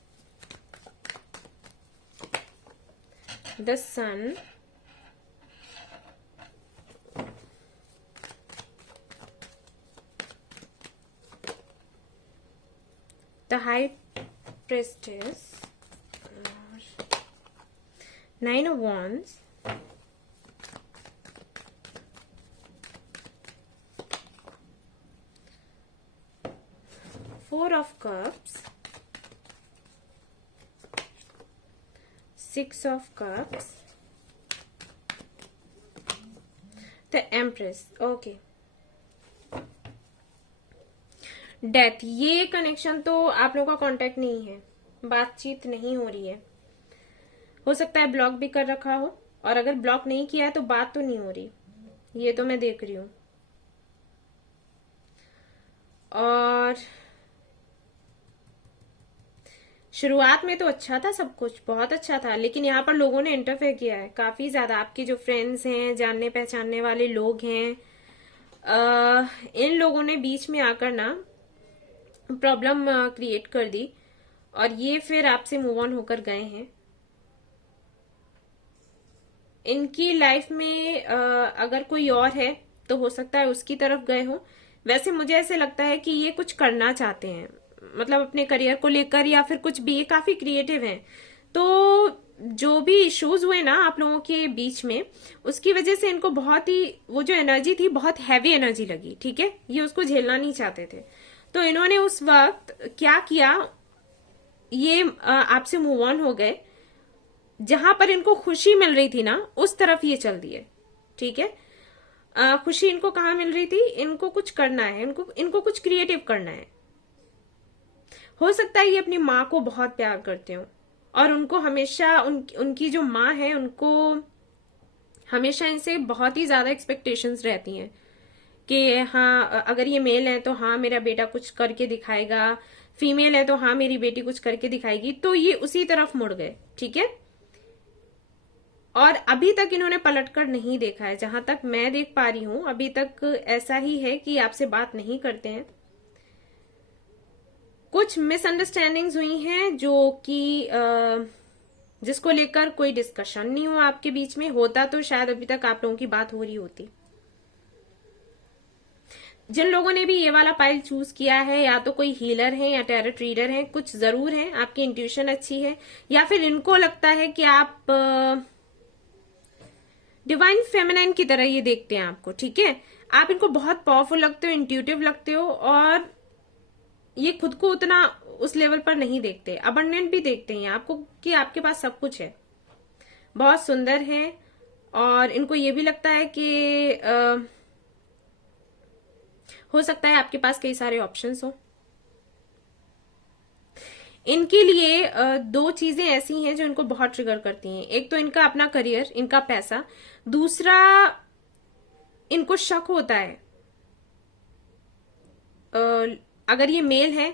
the Sun, the High Priestess, Nine of Wands, Four of Cups, Six of Cups, the Empress. Okay, death. ये कनेक्शन तो आप लोगों का कांटेक्ट नहीं है, बातचीत नहीं हो रही है। हो सकता है ब्लॉक भी कर रखा हो, और अगर ब्लॉक नहीं किया है तो बात तो नहीं हो रही, ये तो मैं देख रही हूं। और शुरुआत में तो अच्छा था, सब कुछ बहुत अच्छा था, लेकिन यहाँ पर लोगों ने इंटरफेयर किया है काफी ज्यादा। आपके जो फ्रेंड्स हैं, जानने पहचानने वाले लोग हैं, इन लोगों ने बीच में आकर ना प्रॉब्लम क्रिएट कर दी, और ये फिर आपसे मूव ऑन होकर गए हैं। इनकी लाइफ में अगर कोई और है तो हो सकता है उसकी तरफ गए हो। वैसे मुझे ऐसे लगता है कि ये कुछ करना चाहते हैं, मतलब अपने करियर को लेकर या फिर कुछ भी। ये काफी क्रिएटिव हैं, तो जो भी इश्यूज हुए ना आप लोगों के बीच में, उसकी वजह से इनको बहुत ही, वो जो एनर्जी थी बहुत हैवी एनर्जी लगी, ठीक है। ये उसको झेलना नहीं चाहते थे, तो इन्होंने उस वक्त क्या किया, ये आपसे मूव ऑन हो गए। जहां पर इनको खुशी मिल रही थी ना, उस तरफ ये चल दिए, ठीक है। खुशी इनको कहाँ मिल रही थी, इनको कुछ करना है, इनको कुछ क्रिएटिव करना है। हो सकता है ये अपनी माँ को बहुत प्यार करते हो, और उनको हमेशा उनकी जो माँ है, उनको हमेशा इनसे बहुत ही ज्यादा एक्सपेक्टेशंस रहती हैं कि हाँ, अगर ये मेल है तो हाँ मेरा बेटा कुछ करके दिखाएगा, फीमेल है तो हाँ मेरी बेटी कुछ करके दिखाएगी। तो ये उसी तरफ मुड़ गए, ठीक है। और अभी तक इन्होंने पलटकर नहीं देखा है, जहां तक मैं देख पा रही हूं अभी तक ऐसा ही है कि आपसे बात नहीं करते हैं। कुछ मिसअंडरस्टैंडिंग्स हुई हैं जो कि जिसको लेकर कोई डिस्कशन नहीं हुआ आपके बीच में। होता तो शायद अभी तक आप लोगों की बात हो रही होती। जिन लोगों ने भी ये वाला पाइल चूज किया है, या तो कोई हीलर है या टैरोट रीडर है, कुछ जरूर है, आपकी इंट्यूशन अच्छी है, या फिर इनको लगता है कि आप डिवाइन फेमिनाइन की तरह ये देखते हैं आपको, ठीक है। आप इनको बहुत पावरफुल लगते हो, इंट्यूटिव लगते हो, और ये खुद को उतना उस लेवल पर नहीं देखते। अबंडेंट भी देखते हैं आपको कि आपके पास सब कुछ है, बहुत सुंदर है। और इनको ये भी लगता है कि हो सकता है आपके पास कई सारे ऑप्शंस हो। इनके लिए दो चीजें ऐसी हैं जो इनको बहुत ट्रिगर करती हैं। एक तो इनका अपना करियर, इनका पैसा, दूसरा इनको शक होता है, अगर ये मेल है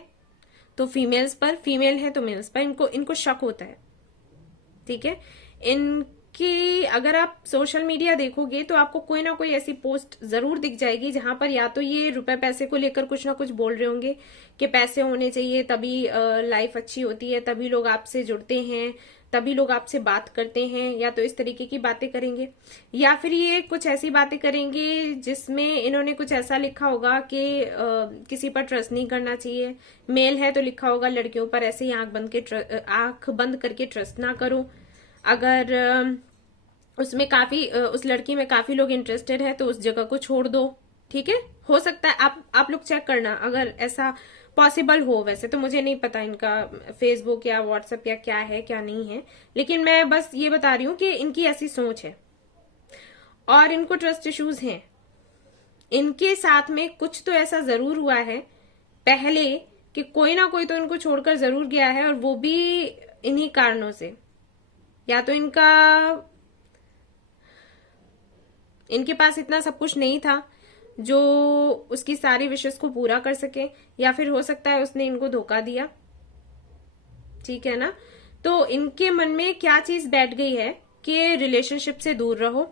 तो फीमेल्स पर, फीमेल है तो मेल्स पर, इनको शक होता है, ठीक है। इनकी अगर आप सोशल मीडिया देखोगे तो आपको कोई ना कोई ऐसी पोस्ट जरूर दिख जाएगी जहां पर या तो ये रुपए पैसे को लेकर कुछ ना कुछ बोल रहे होंगे कि पैसे होने चाहिए तभी लाइफ अच्छी होती है, तभी लोग आपसे जुड़ते हैं, तभी लोग आपसे बात करते हैं, या तो इस तरीके की बातें करेंगे। या फिर ये कुछ ऐसी बातें करेंगे जिसमें इन्होंने कुछ ऐसा लिखा होगा कि किसी पर ट्रस्ट नहीं करना चाहिए। मेल है तो लिखा होगा लड़कियों पर ऐसे ही आंख बंद करके ट्रस्ट ना करो। अगर उसमें उस लड़की में काफी लोग इंटरेस्टेड है तो उस जगह को छोड़ दो, ठीक है। हो सकता है आप लोग चेक करना अगर ऐसा पॉसिबल हो। वैसे तो मुझे नहीं पता इनका फेसबुक या व्हाट्सएप या क्या है क्या नहीं है, लेकिन मैं बस ये बता रही हूं कि इनकी ऐसी सोच है और इनको ट्रस्ट इश्यूज हैं। इनके साथ में कुछ तो ऐसा जरूर हुआ है पहले कि कोई ना कोई तो इनको छोड़कर जरूर गया है, और वो भी इन्हीं कारणों से। या तो इनके पास इतना सब कुछ नहीं था जो उसकी सारी विशेष को पूरा कर सके, या फिर हो सकता है उसने इनको धोखा दिया, ठीक है ना। तो इनके मन में क्या चीज बैठ गई है कि रिलेशनशिप से दूर रहो,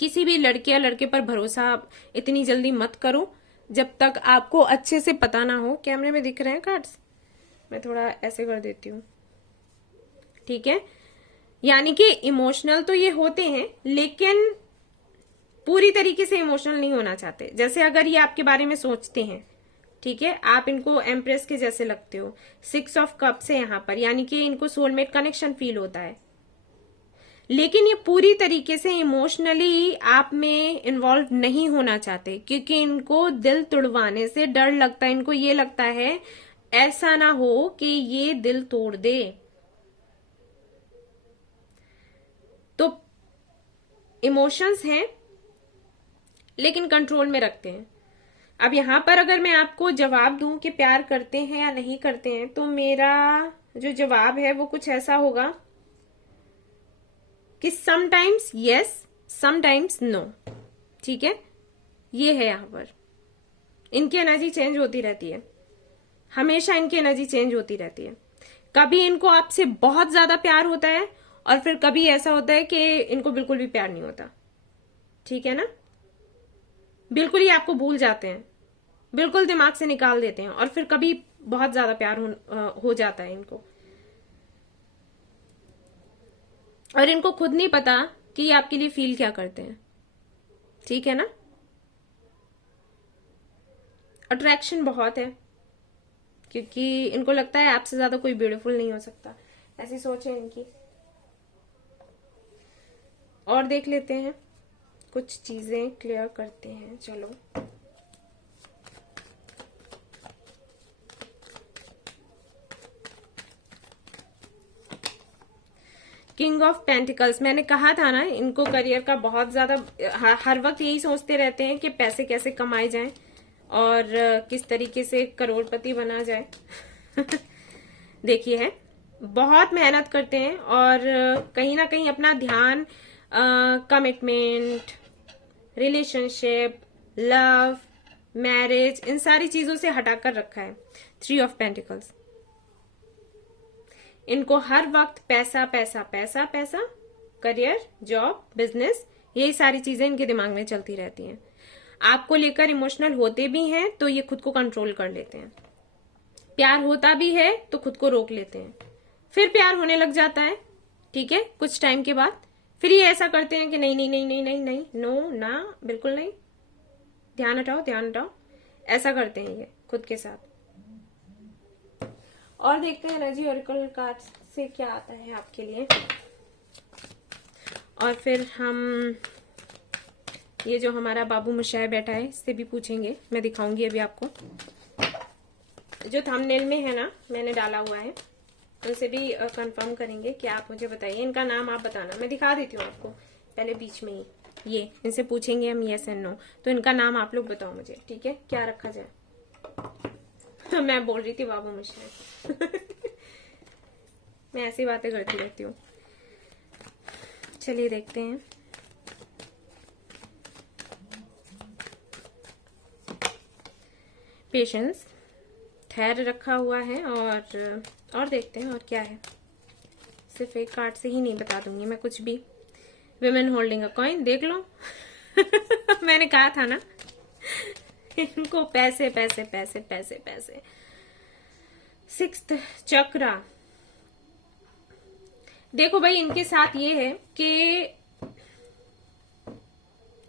किसी भी लड़के या लड़के पर भरोसा इतनी जल्दी मत करो जब तक आपको अच्छे से पता ना हो। कैमरे में दिख रहे हैं कार्ड्स, मैं थोड़ा ऐसे कर देती हूँ, ठीक है। यानी कि इमोशनल तो ये होते हैं, लेकिन पूरी तरीके से इमोशनल नहीं होना चाहते। जैसे अगर ये आपके बारे में सोचते हैं, ठीक है, आप इनको एम्प्रेस के जैसे लगते हो, 6 ऑफ कप्स है यहाँ पर, यानी कि इनको सोलमेट कनेक्शन फील होता है, लेकिन ये पूरी तरीके से इमोशनली आप में इन्वॉल्व नहीं होना चाहते, क्योंकि इनको दिल तुड़वाने से डर लगता है। इनको ये लगता है ऐसा ना हो कि ये दिल तोड़ दे। तो इमोशंस हैं लेकिन कंट्रोल में रखते हैं। अब यहां पर अगर मैं आपको जवाब दूं कि प्यार करते हैं या नहीं करते हैं, तो मेरा जो जवाब है वो कुछ ऐसा होगा कि समटाइम्स यस, समटाइम्स नो, ठीक है। ये है यहां पर, इनकी एनर्जी चेंज होती रहती है, हमेशा इनकी एनर्जी चेंज होती रहती है। कभी इनको आपसे बहुत ज्यादा प्यार होता है और फिर कभी ऐसा होता है कि इनको बिल्कुल भी प्यार नहीं होता, ठीक है ना। बिल्कुल ही आपको भूल जाते हैं, बिल्कुल दिमाग से निकाल देते हैं, और फिर कभी बहुत ज्यादा प्यार हो जाता है इनको, और इनको खुद नहीं पता कि ये आपके लिए फील क्या करते हैं, ठीक है ना। अट्रैक्शन बहुत है, क्योंकि इनको लगता है आपसे ज्यादा कोई ब्यूटीफुल नहीं हो सकता, ऐसी सोच है इनकी। और देख लेते हैं, कुछ चीजें क्लियर करते हैं, चलो। किंग ऑफ पेंटिकल्स, मैंने कहा था ना इनको करियर का बहुत ज्यादा, हर वक्त यही सोचते रहते हैं कि पैसे कैसे कमाए जाएं और किस तरीके से करोड़पति बना जाए। देखिए है, बहुत मेहनत करते हैं और कहीं ना कहीं अपना ध्यान कमिटमेंट, रिलेशनशिप, लव, मैरिज, इन सारी चीजों से हटाकर रखा है। 3 ऑफ पेंटिकल्स, इनको हर वक्त पैसा पैसा पैसा पैसा, करियर, जॉब, बिजनेस, यही सारी चीजें इनके दिमाग में चलती रहती हैं। आपको लेकर इमोशनल होते भी हैं तो ये खुद को कंट्रोल कर लेते हैं, प्यार होता भी है तो खुद को रोक लेते हैं, फिर प्यार होने लग जाता है, ठीक है, कुछ टाइम के बाद फिर ये ऐसा करते हैं कि नहीं नहीं नहीं नहीं नहीं नहीं, नो ना, बिल्कुल नहीं, ध्यान हटाओ ध्यान हटाओ, ऐसा करते हैं ये खुद के साथ। और देखते हैं एनर्जी ऑरेकल कार्ड से क्या आता है आपके लिए, और फिर हम ये जो हमारा बाबू मशाय बैठा है इससे भी पूछेंगे, मैं दिखाऊंगी अभी आपको, जो थंबनेल में है ना मैंने डाला हुआ है, उनसे भी कंफर्म करेंगे कि आप मुझे बताइए, इनका नाम आप बताना, मैं दिखा देती हूँ आपको पहले बीच में ही, ये इनसे पूछेंगे हम यस एंड नो, तो इनका नाम आप लोग बताओ मुझे, ठीक है, क्या रखा जाए। मैं बोल रही थी बाबू मशाय। मैं ऐसी बातें करती रहती हूँ। चलिए देखते हैं, पेशेंस, धैर्य रखा हुआ है, और देखते हैं और क्या है, सिर्फ एक कार्ड से ही नहीं बता दूंगी मैं कुछ भी। विमेन होल्डिंग अ कॉइन, देख लो। मैंने कहा था ना इनको पैसे पैसे पैसे पैसे पैसे। 6th चक्रा, देखो भाई इनके साथ ये है कि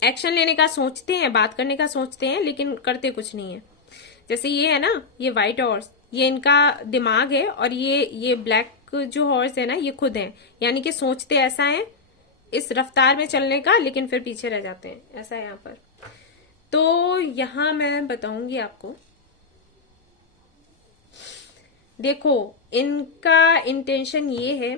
एक्शन लेने का सोचते हैं, बात करने का सोचते हैं, लेकिन करते कुछ नहीं है। जैसे ये है ना, ये व्हाइट हॉर्स, ये इनका दिमाग है, और ये ब्लैक जो हॉर्स है ना ये खुद है, यानी कि सोचते ऐसा है इस रफ्तार में चलने का, लेकिन फिर पीछे रह जाते हैं, ऐसा है यहाँ पर। तो यहां मैं बताऊंगी आपको, देखो इनका इंटेंशन ये है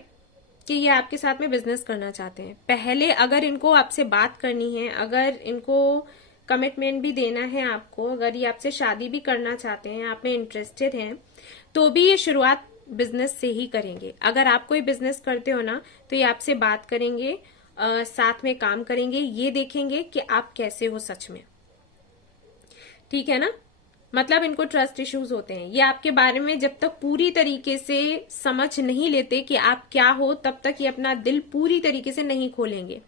कि ये आपके साथ में बिजनेस करना चाहते हैं। पहले अगर इनको आपसे बात करनी है, अगर इनको कमिटमेंट भी देना है आपको, अगर ये आपसे शादी भी करना चाहते हैं, आप में इंटरेस्टेड हैं, तो भी ये शुरुआत बिजनेस से ही करेंगे। अगर आप कोई बिजनेस करते हो ना, तो ये आपसे बात करेंगे, साथ में काम करेंगे, ये देखेंगे कि आप कैसे हो सच में, ठीक है ना। मतलब इनको ट्रस्ट इश्यूज होते हैं, ये आपके बारे में जब तक पूरी तरीके से समझ नहीं लेते कि आप क्या हो, तब तक ये अपना दिल पूरी तरीके से नहीं खोलेंगे।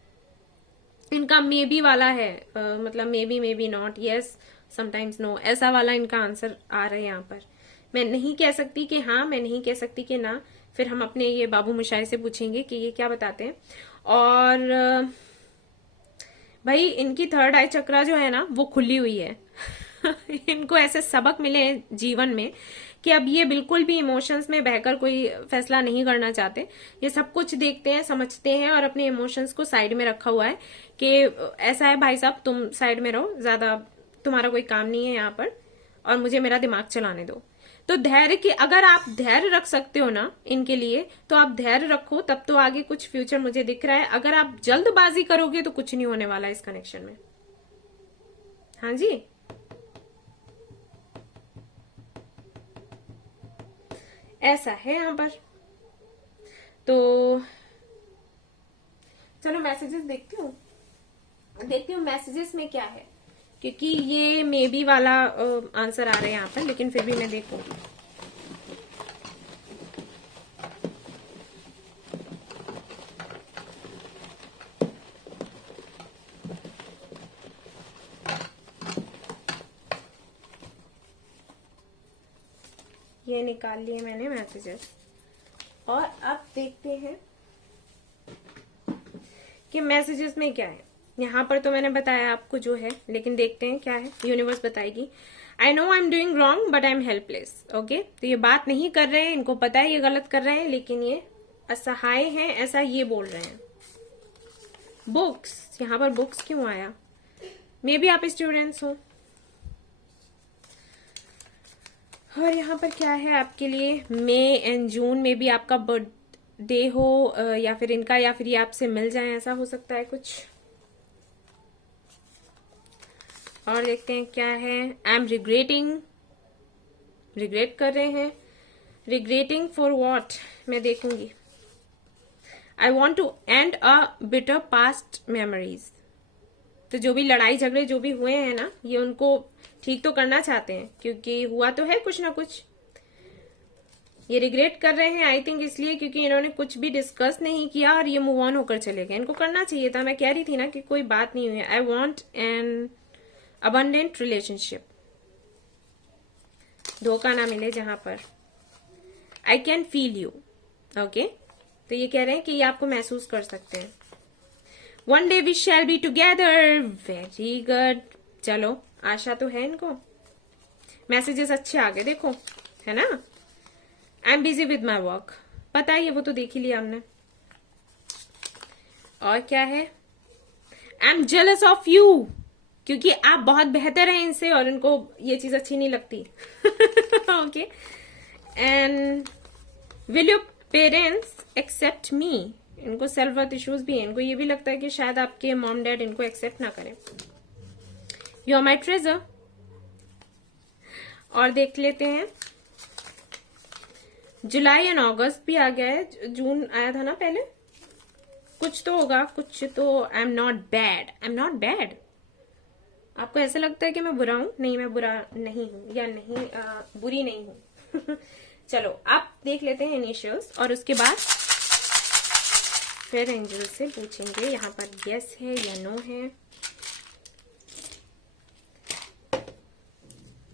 इनका मे बी वाला है, मतलब maybe not, yes sometimes no, ऐसा वाला इनका आंसर आ रहा है यहाँ पर। मैं नहीं कह सकती कि हाँ, मैं नहीं कह सकती कि ना। फिर हम अपने ये बाबू मुशाई से पूछेंगे कि ये क्या बताते हैं। और भाई इनकी थर्ड आई चक्रा जो है ना वो खुली हुई है। इनको ऐसे सबक मिले हैं जीवन में कि अब ये बिल्कुल भी इमोशंस में बहकर कोई फैसला नहीं करना चाहते। ये सब कुछ देखते हैं, समझते हैं और अपने इमोशंस को साइड में रखा हुआ है कि ऐसा है भाई साहब, तुम साइड में रहो, ज्यादा तुम्हारा कोई काम नहीं है यहाँ पर और मुझे मेरा दिमाग चलाने दो। तो धैर्य की, अगर आप धैर्य रख सकते हो ना इनके लिए, तो आप धैर्य रखो, तब तो आगे कुछ फ्यूचर मुझे दिख रहा है। अगर आप जल्दबाजी करोगे तो कुछ नहीं होने वाला इस कनेक्शन में। हाँ जी, ऐसा है यहाँ पर। तो चलो मैसेजेस देखती हूँ मैसेजेस में क्या है, क्योंकि ये मे बी वाला आंसर आ रहा है यहाँ पर, लेकिन फिर भी मैं देखूंगी। ये निकाल लिए मैंने मैसेजेस और अब देखते हैं कि मैसेजेस में क्या है। यहाँ पर तो मैंने बताया आपको जो है, लेकिन देखते हैं क्या है, यूनिवर्स बताएगी। I know I am doing wrong but I am helpless. Okay, तो ये बात नहीं कर रहे हैं, इनको पता है ये गलत कर रहे हैं, लेकिन ये असहाय हैं, ऐसा ये बोल रहे हैं। बुक्स, यहाँ पर बुक्स क्यों आया? मे बी आप स्टूडेंट्स हो। और यहाँ पर क्या है आपके लिए, मई एंड जून में भी आपका बर्थडे हो, या फिर इनका, या फिर ये आपसे मिल जाए, ऐसा हो सकता है कुछ। और देखते हैं क्या है। आई एम रिग्रेटिंग, रिग्रेट कर रहे हैं। रिग्रेटिंग फॉर वॉट, मैं देखूंगी। I want to end a bitter past memories. तो जो भी लड़ाई झगड़े जो भी हुए हैं ना, ये उनको ठीक तो करना चाहते हैं, क्योंकि हुआ तो है कुछ ना कुछ। ये रिग्रेट कर रहे हैं आई थिंक इसलिए क्योंकि इन्होंने कुछ भी डिस्कस नहीं किया और ये मूव ऑन होकर चले गए। इनको करना चाहिए था, मैं कह रही थी ना कि कोई बात नहीं हुई। आई वॉन्ट एन अबंडेंट रिलेशनशिप, धोखा ना मिले जहां पर। I can feel you. Okay, तो ये कह रहे हैं कि ये आपको महसूस कर सकते हैं। One day we shall be together, very good. चलो, आशा तो है इनको। मैसेजेस अच्छे आ गए देखो, है ना। आई am busy with my work, पता है ये, वो तो देख ही लिया हमने। और क्या है, I am jealous of you, क्योंकि आप बहुत बेहतर हैं इनसे और इनको ये चीज अच्छी नहीं लगती। Okay, and will your parents accept me. इनको सेल्फ वर्थ इश्यूज भी है, इनको ये भी लगता है कि शायद आपके मॉम डैड इनको एक्सेप्ट ना करें। You are my treasure. और देख लेते हैं, जुलाई एंड अगस्त भी आ गया है, जून आया था ना पहले। कुछ तो होगा, कुछ तो। I am not bad, I am not bad. आपको ऐसा लगता है कि मैं बुरा हूं? नहीं, मैं बुरा नहीं हूं, या नहीं बुरी नहीं हूं। चलो आप देख लेते हैं इनिशियल्स और उसके बाद फिर एंजल से पूछेंगे यहाँ पर यस है या नो है।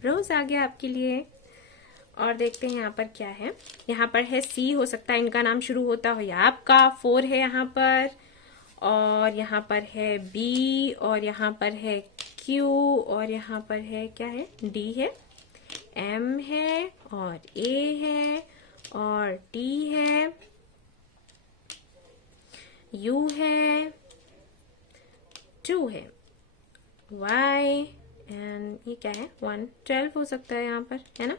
रोज आ गया आपके लिए। और देखते हैं यहाँ पर क्या है। यहाँ पर है सी, हो सकता है इनका नाम शुरू होता हो या आपका। 4 है यहाँ पर, और यहाँ पर है बी, और यहाँ पर है क्यू, और यहाँ पर है क्या है, डी है, एम है, और ए है, और टी है, यू है, 2 है, वाई, एंड ये क्या है 1, 12 हो सकता है यहाँ पर, है ना,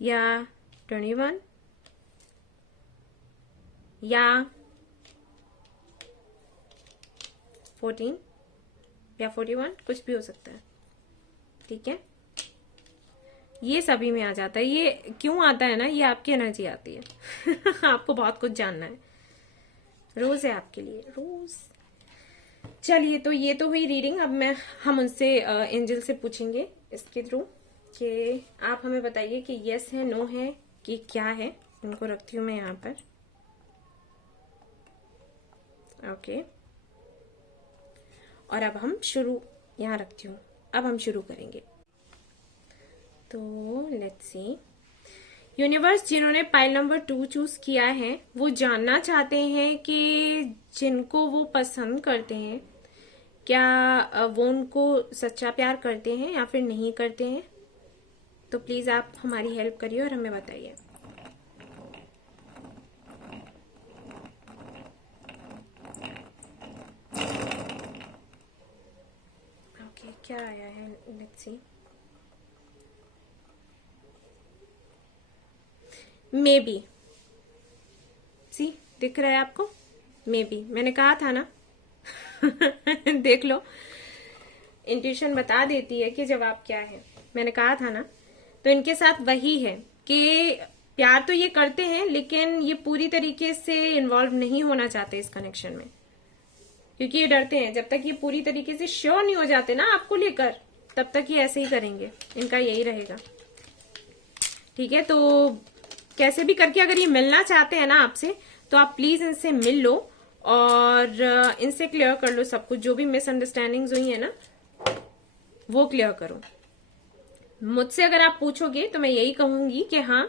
या 21, या 14, या 41, कुछ भी हो सकता है। ठीक है, ये सभी में आ जाता है। ये क्यों आता है ना, ये आपकी एनर्जी आती है। आपको बहुत कुछ जानना है। रोज है आपके लिए, रोज। चलिए, तो ये तो हुई रीडिंग। अब हम उनसे एंजल से पूछेंगे इसके थ्रू कि आप हमें बताइए कि यस है, नो है, कि क्या है। इनको रखती हूँ मैं यहाँ पर। ओके, और अब हम शुरू, यहाँ रखती हूँ। अब हम शुरू करेंगे। तो लेट्स सी, यूनिवर्स जिन्होंने पाइल नंबर 2 चूज किया है वो जानना चाहते हैं कि जिनको वो पसंद करते हैं क्या वो उनको सच्चा प्यार करते हैं या फिर नहीं करते हैं। तो प्लीज आप हमारी हेल्प करिए और हमें बताइए। ओके, क्या आया है, लेट्स सी। मे बी, सी दिख रहा है आपको, मे बी, मैंने कहा था ना। देख लो, इंट्यूशन बता देती है कि जवाब क्या है, मैंने कहा था ना। तो इनके साथ वही है कि प्यार तो ये करते हैं लेकिन ये पूरी तरीके से इन्वॉल्व नहीं होना चाहते इस कनेक्शन में, क्योंकि ये डरते हैं। जब तक ये पूरी तरीके से श्योर नहीं हो जाते ना आपको लेकर, तब तक ये ऐसे ही करेंगे, इनका यही रहेगा। ठीक है, तो कैसे भी करके अगर ये मिलना चाहते हैं ना आपसे, तो आप प्लीज इनसे मिल लो और इनसे क्लियर कर लो सब कुछ, जो भी मिसअंडरस्टैंडिंग्स हुई है ना वो क्लियर करो। मुझसे अगर आप पूछोगे तो मैं यही कहूंगी कि हाँ,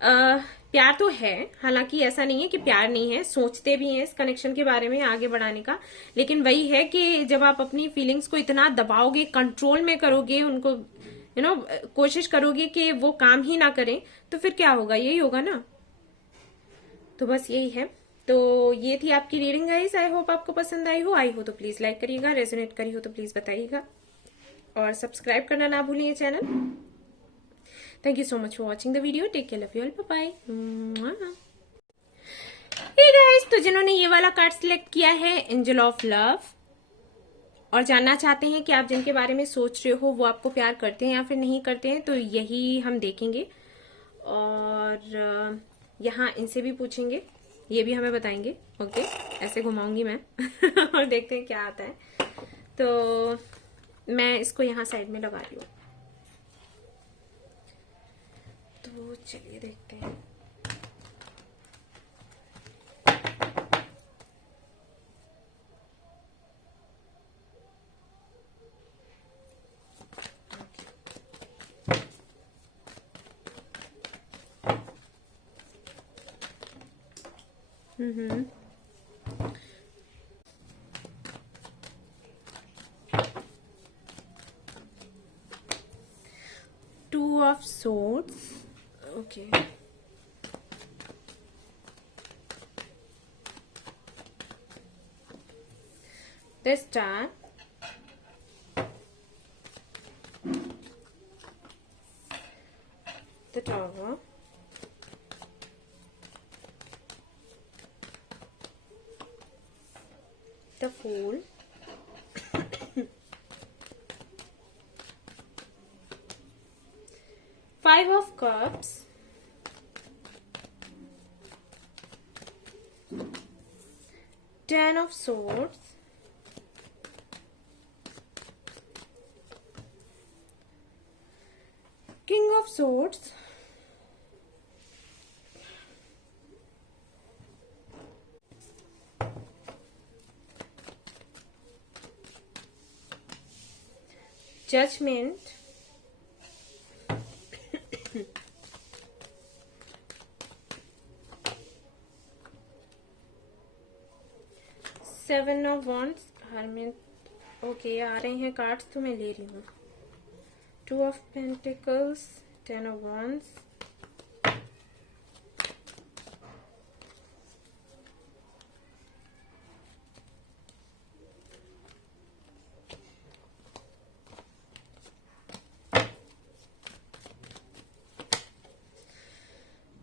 प्यार तो है, हालांकि ऐसा नहीं है कि प्यार नहीं है, सोचते भी हैं इस कनेक्शन के बारे में आगे बढ़ाने का। लेकिन वही है कि जब आप अपनी फीलिंग्स को इतना दबाओगे, कंट्रोल में करोगे, उनको कोशिश करोगे कि वो काम ही ना करें, तो फिर क्या होगा, यही होगा ना। तो बस यही है। तो ये थी आपकी रीडिंग गाइस, आई होप आपको पसंद आई हो। आई हो तो प्लीज लाइक करिएगा, रेजोनेट करी हो तो प्लीज बताइएगा और सब्सक्राइब करना ना भूलिए channel. Thank you so much for watching the video, take care, love you all, bye bye. Hey guys, तो जिन्होंने ये वाला कार्ड सिलेक्ट किया है, एंजल ऑफ लव, और जानना चाहते हैं कि आप जिनके बारे में सोच रहे हो वो आपको प्यार करते हैं या फिर नहीं करते हैं, तो यही हम देखेंगे। और यहाँ इनसे भी पूछेंगे, ये भी हमें बताएंगे। ओके, ऐसे घुमाऊंगी मैं और देखते हैं क्या आता है। तो मैं इसको यहाँ साइड में लगा रही हूँ, तो चलिए देखते हैं। Two of Swords. Okay. The Star. The Tower. The Fool. Five of Cups. Ten of Swords. King of Swords. Judgment. Seven of Wands. Hermit. Okay, आ रहे हैं कार्ड्स तो मैं ले रही हूँ। Two of Pentacles. Ten of Wands.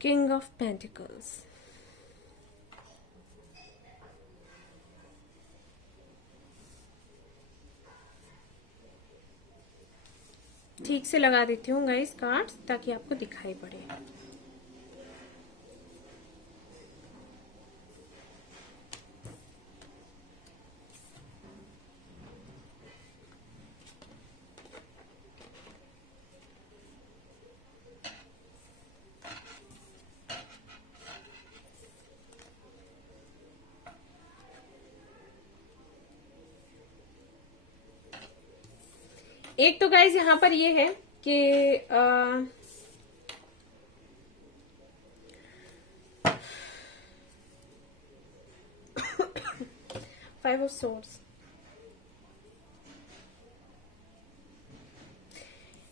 King of Pentacles. ठीक से लगा देती हूँ गाइस कार्ड्स, ताकि आपको दिखाई पड़े। एक तो गाइज यहाँ पर ये है कि 5 ऑफ सोर्ड्स,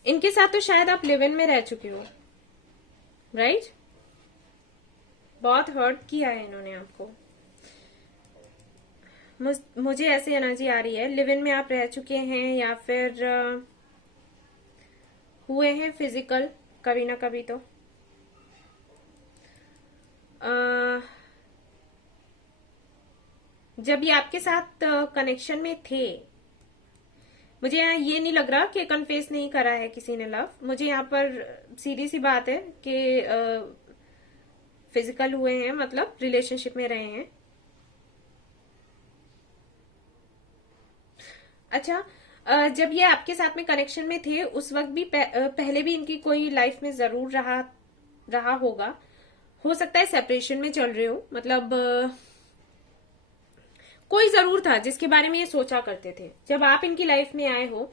इनके साथ तो शायद आप लिव इन में रह चुके हो, राइट? बहुत हर्ट किया है इन्होंने आपको। मुझे ऐसी एनर्जी आ रही है, लिव इन में आप रह चुके हैं या फिर हुए हैं फिजिकल कभी ना कभी तो। जब ये आपके साथ कनेक्शन में थे, मुझे यहाँ ये नहीं लग रहा कि कन्फेस नहीं करा है किसी ने लव। मुझे यहाँ पर सीधी सी बात है कि फिजिकल हुए हैं, मतलब रिलेशनशिप में रहे हैं। अच्छा, जब ये आपके साथ में कनेक्शन में थे उस वक्त भी पहले भी इनकी कोई लाइफ में जरूर रहा होगा। हो सकता है सेपरेशन में चल रहे हो, मतलब कोई जरूर था जिसके बारे में ये सोचा करते थे जब आप इनकी लाइफ में आए हो।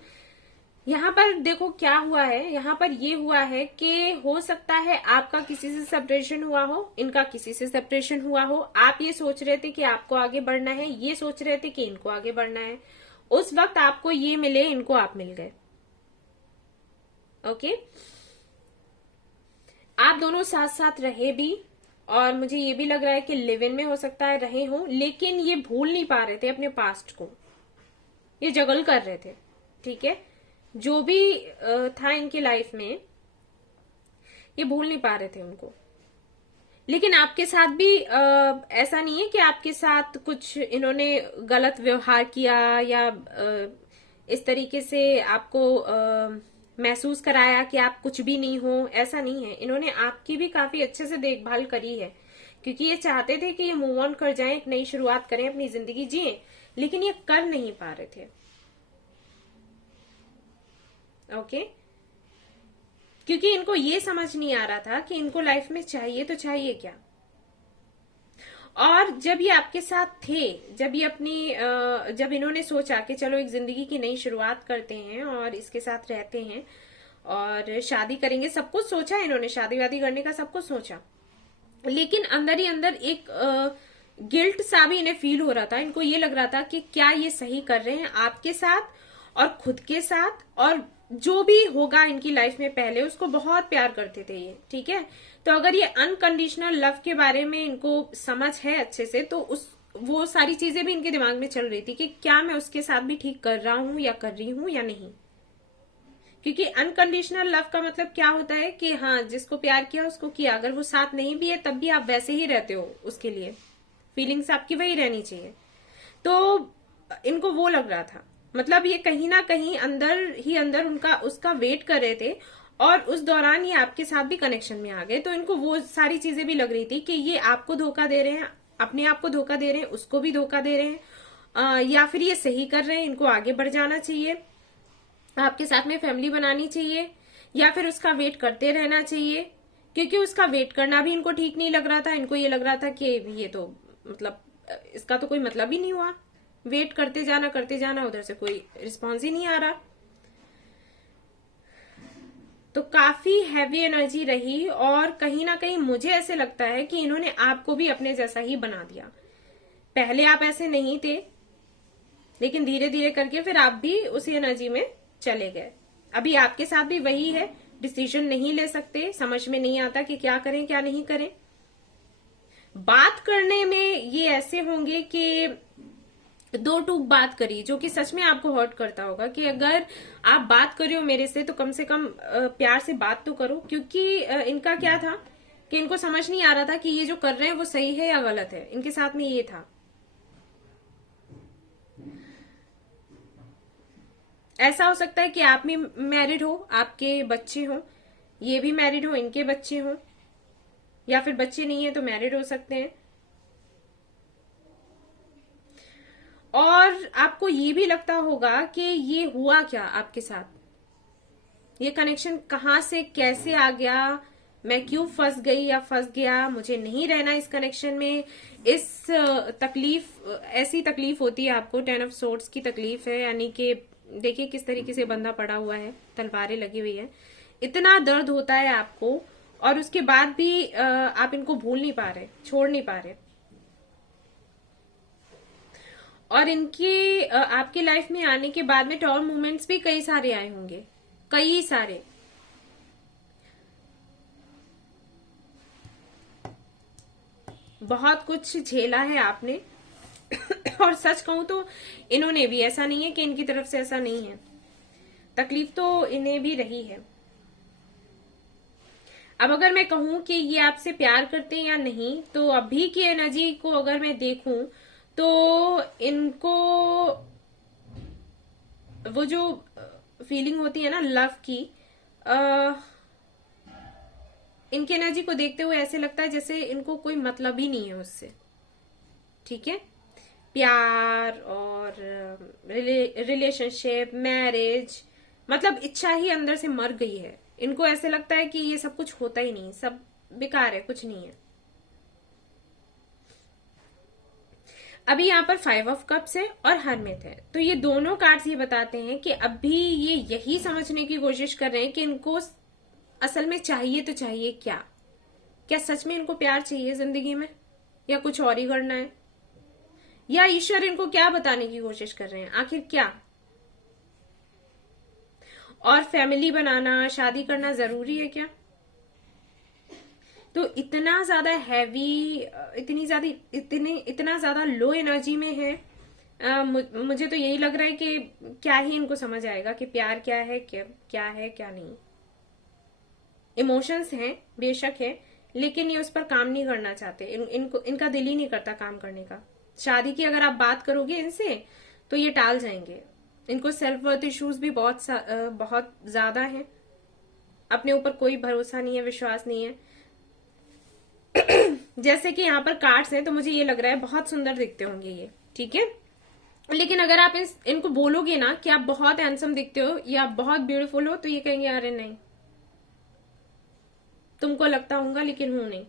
यहाँ पर देखो क्या हुआ है, यहाँ पर ये हुआ है कि हो सकता है आपका किसी से सेपरेशन हुआ हो, इनका किसी से सेपरेशन हुआ हो। आप ये सोच रहे थे कि आपको आगे बढ़ना है, ये सोच रहे थे कि इनको आगे बढ़ना है। उस वक्त आपको ये मिले, इनको आप मिल गए। ओके, आप दोनों साथ साथ रहे भी, और मुझे ये भी लग रहा है कि लिव इन में हो सकता है रहे हो, लेकिन ये भूल नहीं पा रहे थे अपने पास्ट को, ये जगल कर रहे थे। ठीक है, जो भी था इनकी लाइफ में ये भूल नहीं पा रहे थे उनको। लेकिन आपके साथ भी ऐसा नहीं है कि आपके साथ कुछ इन्होंने गलत व्यवहार किया या इस तरीके से आपको महसूस कराया कि आप कुछ भी नहीं हो, ऐसा नहीं है। इन्होंने आपकी भी काफी अच्छे से देखभाल करी है, क्योंकि ये चाहते थे कि ये मूव ऑन कर जाएं, एक नई शुरुआत करें, अपनी जिंदगी जिए, लेकिन ये कर नहीं पा रहे थे। ओके, क्योंकि इनको ये समझ नहीं आ रहा था कि इनको लाइफ में चाहिए तो चाहिए क्या। और जब ये आपके साथ थे, जब इन्होंने सोचा कि चलो एक जिंदगी की नई शुरुआत करते हैं और इसके साथ रहते हैं और शादी करेंगे, सब कुछ सोचा इन्होंने, शादी वादी करने का सब कुछ सोचा, लेकिन अंदर ही अंदर एक गिल्ट सा भी इन्हें फील हो रहा था। इनको ये लग रहा था कि क्या ये सही कर रहे हैं आपके साथ और खुद के साथ, और जो भी होगा इनकी लाइफ में पहले, उसको बहुत प्यार करते थे ये। ठीक है, तो अगर ये अनकंडीशनल लव के बारे में इनको समझ है अच्छे से, तो वो सारी चीजें भी इनके दिमाग में चल रही थी कि क्या मैं उसके साथ भी ठीक कर रहा हूं या कर रही हूं या नहीं। क्योंकि अनकंडीशनल लव का मतलब क्या होता है कि हाँ, जिसको प्यार किया उसको किया, अगर वो साथ नहीं भी है तब भी आप वैसे ही रहते हो उसके लिए, फीलिंग्स आपकी वही रहनी चाहिए। तो इनको वो लग रहा था, मतलब ये कहीं ना कहीं अंदर ही अंदर उसका वेट कर रहे थे, और उस दौरान ये आपके साथ भी कनेक्शन में आ गए। तो इनको वो सारी चीजें भी लग रही थी कि ये आपको धोखा दे रहे हैं, अपने आप को धोखा दे रहे हैं, उसको भी धोखा दे रहे हैं, या फिर ये सही कर रहे हैं, इनको आगे बढ़ जाना चाहिए, आपके साथ में फैमिली बनानी चाहिए, या फिर उसका वेट करते रहना चाहिए। क्योंकि उसका वेट करना भी इनको ठीक नहीं लग रहा था। इनको ये लग रहा था कि ये तो मतलब इसका तो कोई मतलब ही नहीं हुआ, वेट करते जाना, उधर से कोई रिस्पॉन्स ही नहीं आ रहा। तो काफी हैवी एनर्जी रही, और कहीं ना कहीं मुझे ऐसे लगता है कि इन्होंने आपको भी अपने जैसा ही बना दिया। पहले आप ऐसे नहीं थे, लेकिन धीरे धीरे करके फिर आप भी उसी एनर्जी में चले गए। अभी आपके साथ भी वही है, डिसीजन नहीं ले सकते, समझ में नहीं आता कि क्या करें क्या नहीं करें। बात करने में ये ऐसे होंगे कि दो टूक बात करी, जो कि सच में आपको हर्ट करता होगा कि अगर आप बात कर रहे हो मेरे से तो कम से कम प्यार से बात तो करो। क्योंकि इनका क्या था कि इनको समझ नहीं आ रहा था कि ये जो कर रहे हैं वो सही है या गलत है। इनके साथ में ये था। ऐसा हो सकता है कि आप भी मैरिड हो, आपके बच्चे हो, ये भी मैरिड हो, इनके बच्चे हो, या फिर बच्चे नहीं है तो मैरिड हो सकते हैं। और आपको ये भी लगता होगा कि ये हुआ क्या आपके साथ, ये कनेक्शन कहां से कैसे आ गया, मैं क्यों फंस गई या फंस गया, मुझे नहीं रहना इस कनेक्शन में। इस तकलीफ, ऐसी तकलीफ होती है आपको, 10 ऑफ सोर्ड्स की तकलीफ है, यानी कि देखिए किस तरीके से बंदा पड़ा हुआ है, तलवारें लगी हुई है, इतना दर्द होता है आपको, और उसके बाद भी आप इनको भूल नहीं पा रहे, छोड़ नहीं पा रहे। और इनकी आपकी लाइफ में आने के बाद में टॉल मोमेंट्स भी कई सारे आए होंगे, कई सारे। बहुत कुछ झेला है आपने और सच कहूं तो इन्होंने भी, ऐसा नहीं है कि इनकी तरफ से ऐसा नहीं है, तकलीफ तो इन्हें भी रही है। अब अगर मैं कहूं कि ये आपसे प्यार करते हैं या नहीं, तो अभी की एनर्जी को अगर मैं देखूं तो इनको वो जो फीलिंग होती है ना लव की, इनकी एनर्जी को देखते हुए ऐसे लगता है जैसे इनको कोई मतलब ही नहीं है उससे। ठीक है, प्यार और रिलेशनशिप, मैरिज, मतलब इच्छा ही अंदर से मर गई है। इनको ऐसे लगता है कि ये सब कुछ होता ही नहीं, सब बेकार है, कुछ नहीं है। अभी यहाँ पर 5 ऑफ कप्स है और हरमिट है, तो ये दोनों कार्ड्स ये बताते हैं कि अभी ये यही समझने की कोशिश कर रहे हैं कि इनको असल में चाहिए तो चाहिए क्या, क्या सच में इनको प्यार चाहिए जिंदगी में, या कुछ और ही करना है, या ईश्वर इनको क्या बताने की कोशिश कर रहे हैं, आखिर क्या। और फैमिली बनाना, शादी करना जरूरी है क्या। तो इतना ज्यादा हैवी, इतना ज्यादा लो एनर्जी में है। मुझे तो यही लग रहा है कि क्या ही इनको समझ आएगा कि प्यार क्या है, क्या है क्या नहीं। इमोशंस हैं बेशक है, लेकिन ये उस पर काम नहीं करना चाहते। इनका दिल ही नहीं करता काम करने का। शादी की अगर आप बात करोगे इनसे तो ये टाल जाएंगे। इनको सेल्फ वर्थ इश्यूज भी बहुत ज्यादा हैं, अपने ऊपर कोई भरोसा नहीं है, विश्वास नहीं है। जैसे कि यहाँ पर कार्ड्स हैं तो मुझे ये लग रहा है बहुत सुंदर दिखते होंगे ये, ठीक है, लेकिन अगर आप इनको बोलोगे ना कि आप बहुत हैंडसम दिखते हो या बहुत ब्यूटीफुल हो, तो ये कहेंगे अरे नहीं, तुमको लगता होगा लेकिन हूं नहीं।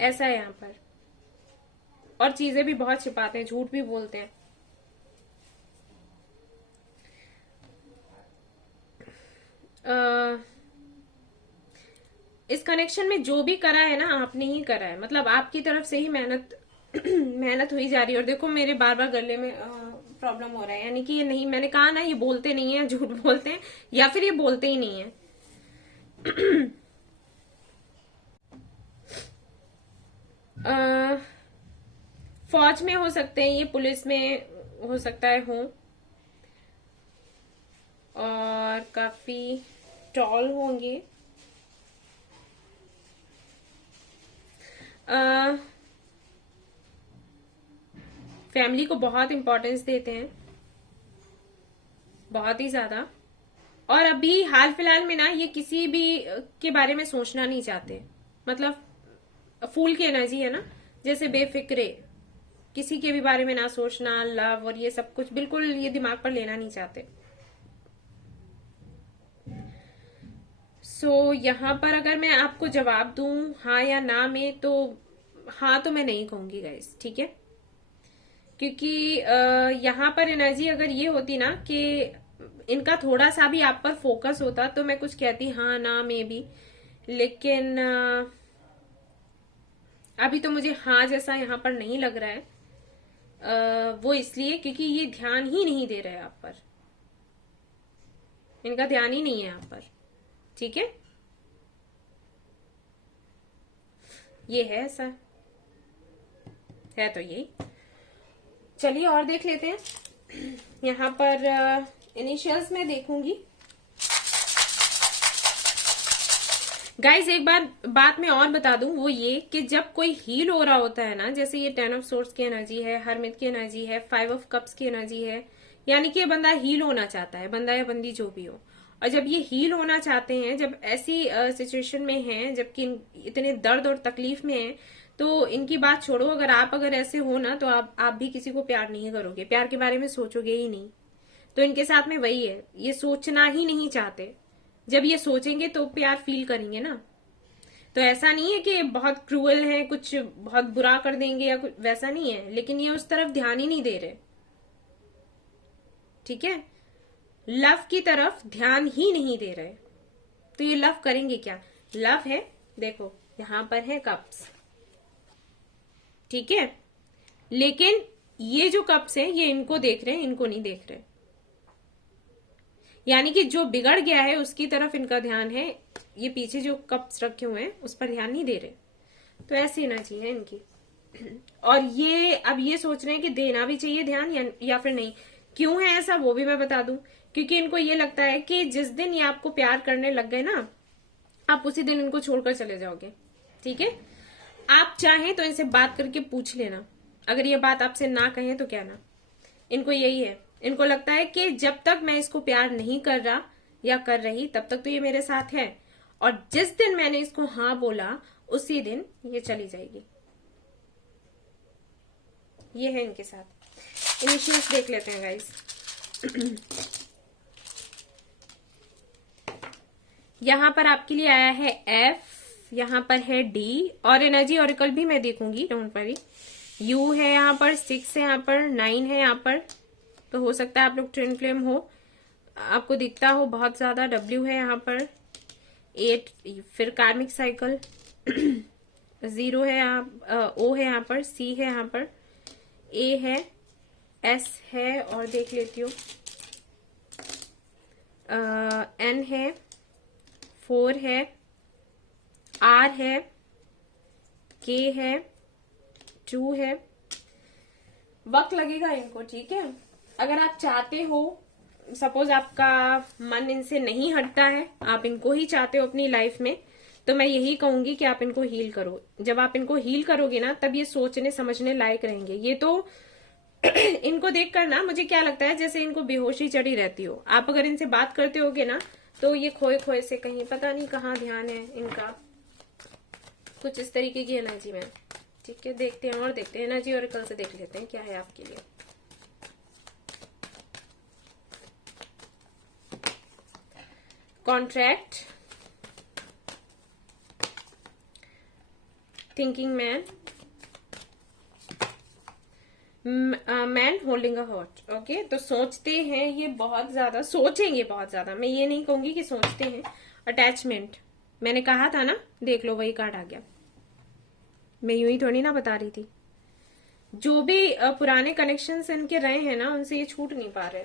ऐसा है यहाँ पर। और चीजें भी बहुत छिपाते हैं, झूठ भी बोलते हैं। इस कनेक्शन में जो भी करा है ना आपने ही करा है, मतलब आपकी तरफ से ही मेहनत मेहनत हुई जा रही है। और देखो मेरे बार बार गले में प्रॉब्लम हो रहा है, यानी कि ये नहीं, मैंने कहा ना ये बोलते नहीं है, झूठ बोलते हैं, या फिर ये बोलते ही नहीं है। फौज में हो सकते हैं ये, पुलिस में हो सकता है हो, और काफी टॉल होंगे। फैमिली को बहुत इंपॉर्टेंस देते हैं, बहुत ही ज्यादा। और अभी हाल फिलहाल में ना ये किसी भी के बारे में सोचना नहीं चाहते, मतलब फूल की एनर्जी है ना, जैसे बेफिक्रे, किसी के भी बारे में ना सोचना, लव और ये सब कुछ बिल्कुल ये दिमाग पर लेना नहीं चाहते। सो यहाँ पर अगर मैं आपको जवाब दूं हाँ या ना में, तो हाँ तो मैं नहीं कहूंगी गाइस, ठीक है, क्योंकि यहाँ पर एनर्जी अगर ये होती ना कि इनका थोड़ा सा भी आप पर फोकस होता तो मैं कुछ कहती हाँ ना में भी, लेकिन अभी तो मुझे हाँ जैसा यहाँ पर नहीं लग रहा है। वो इसलिए क्योंकि ये ध्यान ही नहीं दे रहे आप पर, इनका ध्यान ही नहीं है आप पर, ठीक है, ये है ऐसा है। तो यही, चलिए और देख लेते हैं। यहाँ पर इनिशियल्स में देखूंगी गाइज। एक बात मैं और बता दूं, वो ये कि जब कोई हील हो रहा होता है ना, जैसे ये 10 ऑफ सोर्ड्स की एनर्जी है, हरमिट की एनर्जी है, 5 ऑफ कप्स की एनर्जी है, यानी कि ये बंदा हील होना चाहता है, बंदा या बंदी जो भी हो। और जब ये हील होना चाहते हैं, जब ऐसी सिचुएशन में हैं, जबकि इतने दर्द और तकलीफ में हैं, तो इनकी बात छोड़ो, अगर ऐसे हो ना, तो आप भी किसी को प्यार नहीं करोगे, प्यार के बारे में सोचोगे ही नहीं। तो इनके साथ में वही है, ये सोचना ही नहीं चाहते। जब ये सोचेंगे तो प्यार फील करेंगे ना। तो ऐसा नहीं है कि बहुत क्रूअल है, कुछ बहुत बुरा कर देंगे या कुछ, वैसा नहीं है, लेकिन ये उस तरफ ध्यान ही नहीं दे रहे। ठीक है, लव की तरफ ध्यान ही नहीं दे रहे। तो ये लव करेंगे क्या? लव है, देखो यहां पर है कप्स, ठीक है, लेकिन ये जो कप्स है ये इनको देख रहे हैं, इनको नहीं देख रहे। यानी कि जो बिगड़ गया है उसकी तरफ इनका ध्यान है, ये पीछे जो कप्स रखे हुए हैं उस पर ध्यान नहीं दे रहे। तो ऐसी एनर्जी है इनकी। और ये अब ये सोच रहे हैं कि देना भी चाहिए ध्यान या फिर नहीं। क्यों है ऐसा वो भी मैं बता दूं। क्योंकि इनको ये लगता है कि जिस दिन ये आपको प्यार करने लग गए ना, आप उसी दिन इनको छोड़कर चले जाओगे। ठीक है, आप चाहें तो इनसे बात करके पूछ लेना, अगर ये बात आपसे ना कहें तो क्या ना। इनको यही है, इनको लगता है कि जब तक मैं इसको प्यार नहीं कर रहा या कर रही तब तक तो ये मेरे साथ है, और जिस दिन मैंने इसको हाँ बोला उसी दिन ये चली जाएगी। ये है इनके साथ। इनिशियल्स देख लेते हैं गाइस। यहां पर आपके लिए आया है एफ, यहां पर है डी, और एनर्जी ऑरिकल भी मैं देखूंगी, डोंट वरी। यू है यहाँ पर, 6 है यहाँ पर, 9 है यहाँ पर, तो हो सकता है आप लोग ट्विन फ्लेम हो, आपको दिखता हो बहुत ज्यादा। डब्ल्यू है यहाँ पर, 8, फिर कार्मिक साइकिल। 0 है यहाँ, ओ है यहाँ पर, सी है यहाँ पर, ए है, एस है, और देख लेती हूँ, एन है, 4 है, आर है, के है, 2 है। वक्त लगेगा इनको, ठीक है। अगर आप चाहते हो, सपोज आपका मन इनसे नहीं हटता है, आप इनको ही चाहते हो अपनी लाइफ में, तो मैं यही कहूंगी कि आप इनको हील करो। जब आप इनको हील करोगे ना, तब ये सोचने समझने लायक रहेंगे। ये तो इनको देखकर ना मुझे क्या लगता है जैसे इनको बेहोशी चढ़ी रहती हो। आप अगर इनसे बात करते होगे ना, तो ये खोए खोए से कहीं पता नहीं कहाँ ध्यान है इनका, कुछ इस तरीके की एनर्जी में। ठीक है, देखते हैं और देखते हैं, एनर्जी और कल से देख लेते हैं क्या है आपके लिए। Contract, thinking man, man holding a heart. Okay, तो सोचते हैं ये, बहुत ज्यादा सोचेंगे, बहुत ज्यादा। मैं ये नहीं कहूंगी कि सोचते हैं। अटैचमेंट, मैंने कहा था ना, देख लो वही कार्ड आ गया। मैं यूं ही थोड़ी ना बता रही थी। जो भी पुराने कनेक्शंस इनके रहे हैं ना, उनसे ये छूट नहीं पा रहे।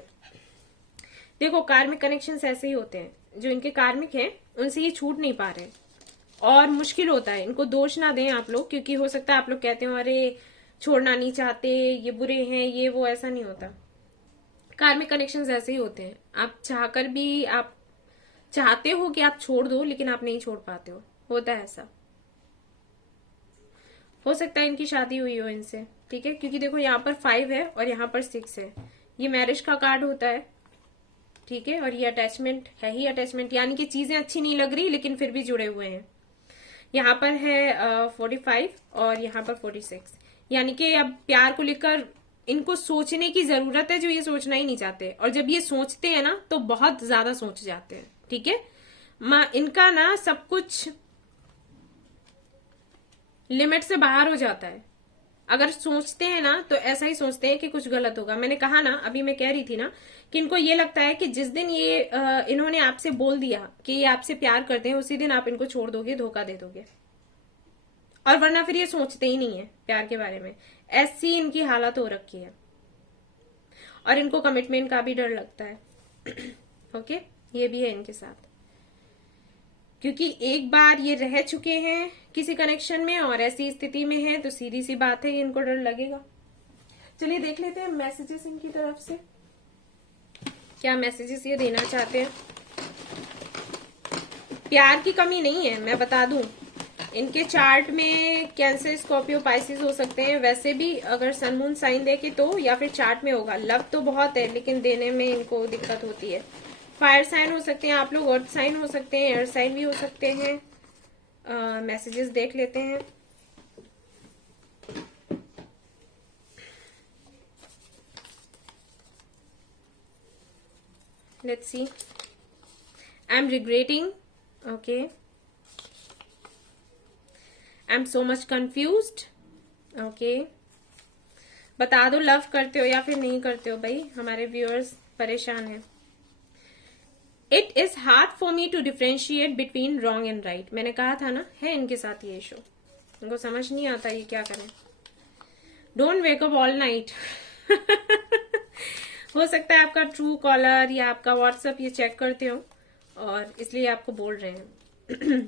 देखो, कार्मिक कनेक्शंस ऐसे ही होते हैं, जो इनके कार्मिक हैं उनसे ये छूट नहीं पा रहे, और मुश्किल होता है। इनको दोष ना दें आप लोग, क्योंकि हो सकता है आप लोग कहते हो अरे छोड़ना नहीं चाहते, ये बुरे हैं, ये वो। ऐसा नहीं होता। कार्मिक कनेक्शंस ऐसे ही होते हैं। आप चाहकर भी, आप चाहते हो कि आप छोड़ दो, लेकिन आप नहीं छोड़ पाते हो, होता है ऐसा। हो सकता है इनकी शादी हुई हो इनसे, ठीक है, क्योंकि देखो यहाँ पर 5 है और यहाँ पर 6 है। ये मैरिज का कार्ड होता है, ठीक है, और ये अटैचमेंट है ही अटैचमेंट, यानी कि चीजें अच्छी नहीं लग रही लेकिन फिर भी जुड़े हुए हैं। यहाँ पर है 45 और यहाँ पर 46, यानी कि अब प्यार को लेकर इनको सोचने की जरूरत है, जो ये सोचना ही नहीं चाहते। और जब ये सोचते हैं ना, तो बहुत ज्यादा सोच जाते हैं, ठीक है। इनका ना सब कुछ लिमिट से बाहर हो जाता है। अगर सोचते हैं ना, तो ऐसा ही सोचते हैं कि कुछ गलत होगा। मैंने कहा ना, अभी मैं कह रही थी ना, कि इनको ये लगता है कि जिस दिन ये इन्होंने आपसे बोल दिया कि ये आपसे प्यार करते हैं, उसी दिन आप इनको छोड़ दोगे, धोखा दे दोगे, और वरना फिर ये सोचते ही नहीं है प्यार के बारे में। ऐसी इनकी हालत हो रखी है, और इनको कमिटमेंट का भी डर लगता है। ओके, ये भी है इनके साथ, क्योंकि एक बार ये रह चुके हैं किसी कनेक्शन में और ऐसी स्थिति में है, तो सीधी सी बात है इनको डर लगेगा। चलिए देख लेते हैं मैसेजेस इनकी तरफ से, क्या मैसेजेस ये देना चाहते हैं। प्यार की कमी नहीं है, मैं बता दूं। इनके चार्ट में कैंसर, स्कॉर्पियो, पाइसिस हो सकते हैं। वैसे भी अगर सन मून साइन देके तो, या फिर चार्ट में होगा। लव तो बहुत है, लेकिन देने में इनको दिक्कत होती है। फायर साइन हो सकते हैं आप लोग, अर्थ साइन हो सकते हैं, एयर साइन भी हो सकते हैं। मैसेजेस देख लेते हैं। Let's see. I am regretting, okay. I am so much confused. Okay, बता दो लव करते हो या फिर नहीं करते हो भाई, हमारे व्यूअर्स परेशान हैं। It is hard for me to differentiate between wrong and right. मैंने कहा था ना, है इनके साथ ये इशू, इनको समझ नहीं आता ये क्या करें। Don't wake up all night. हो सकता है आपका ट्रू कॉलर या आपका व्हाट्सएप ये चेक करते हो और इसलिए आपको बोल रहे हैं।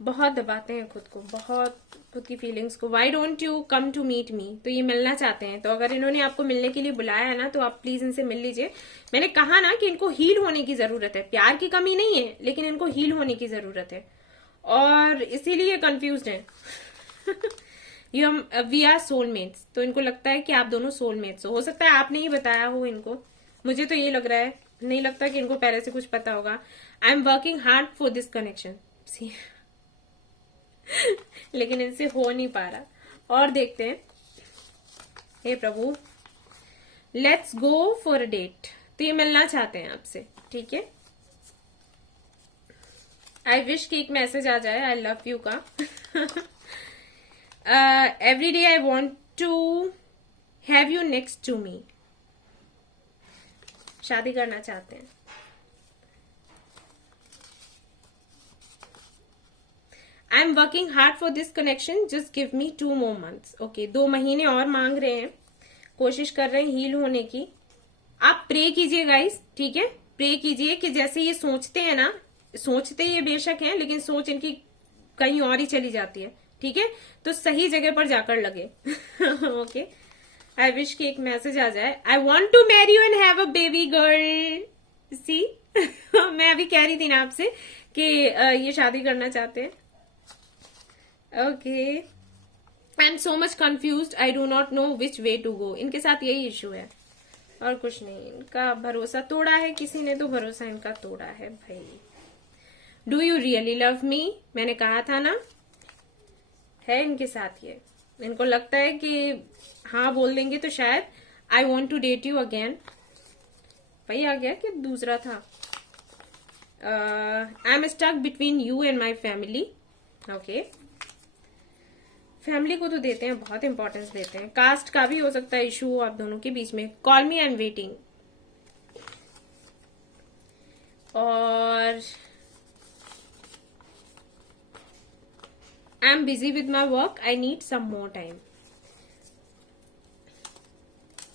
बहुत दबाते हैं खुद को, बहुत खुद की फीलिंग्स को। Why don't you come to meet me, तो ये मिलना चाहते हैं। तो अगर इन्होंने आपको मिलने के लिए बुलाया है ना, तो आप प्लीज इनसे मिल लीजिए। मैंने कहा ना कि इनको हील होने की जरूरत है, प्यार की कमी नहीं है, लेकिन इनको हील होने की जरूरत है और इसीलिए कंफ्यूज्ड हैं। वी आर सोलमेट्स, तो इनको लगता है कि आप दोनों सोलमेट्स हो सकता है आपने ही बताया हो इनको, मुझे तो ये लग रहा है, नहीं लगता कि इनको पहले से कुछ पता होगा। I am working hard for this connection, see. लेकिन इनसे हो नहीं पा रहा। और देखते हैं, हे प्रभु, let's go for a date. तो ये मिलना चाहते हैं आपसे, ठीक है। आई विश कि एक मैसेज आ जाए आई लव यू का। Every day I want to have you next to me. शादी करना चाहते हैं। I am working hard for this connection, just give me 2 more months। Okay, 2 महीने और मांग रहे हैं, कोशिश कर रहे हैं हील होने की। आप प्रे कीजिए गाइस, ठीक है। प्रे कीजिए कि जैसे ये सोचते हैं ना, सोचते ये बेशक हैं, लेकिन सोच इनकी कहीं और ही चली जाती है, ठीक है। तो सही जगह पर जाकर लगे। ओके, आई विश कि एक मैसेज आ जाए। I want to marry you and have a baby girl. See, मैं अभी कह रही थी ना आपसे कि ये शादी करना चाहते हैं। Okay, I am so much confused, I do not know which way to go. इनके साथ यही इशू है और कुछ नहीं। इनका भरोसा तोड़ा है किसी ने, तो भरोसा इनका तोड़ा है भाई। Do you really love me, मैंने कहा था ना, है इनके साथ ये। इनको लगता है कि हाँ बोल देंगे तो शायद। I want to date you again, भाई आ गया कि दूसरा था। I am stuck between you and my family. Okay, family को तो देते हैं, बहुत इंपॉर्टेंस देते हैं। कास्ट का भी हो सकता है इशू आप दोनों के बीच में। Call me, I am waiting. और I am busy with my work, I need some more time.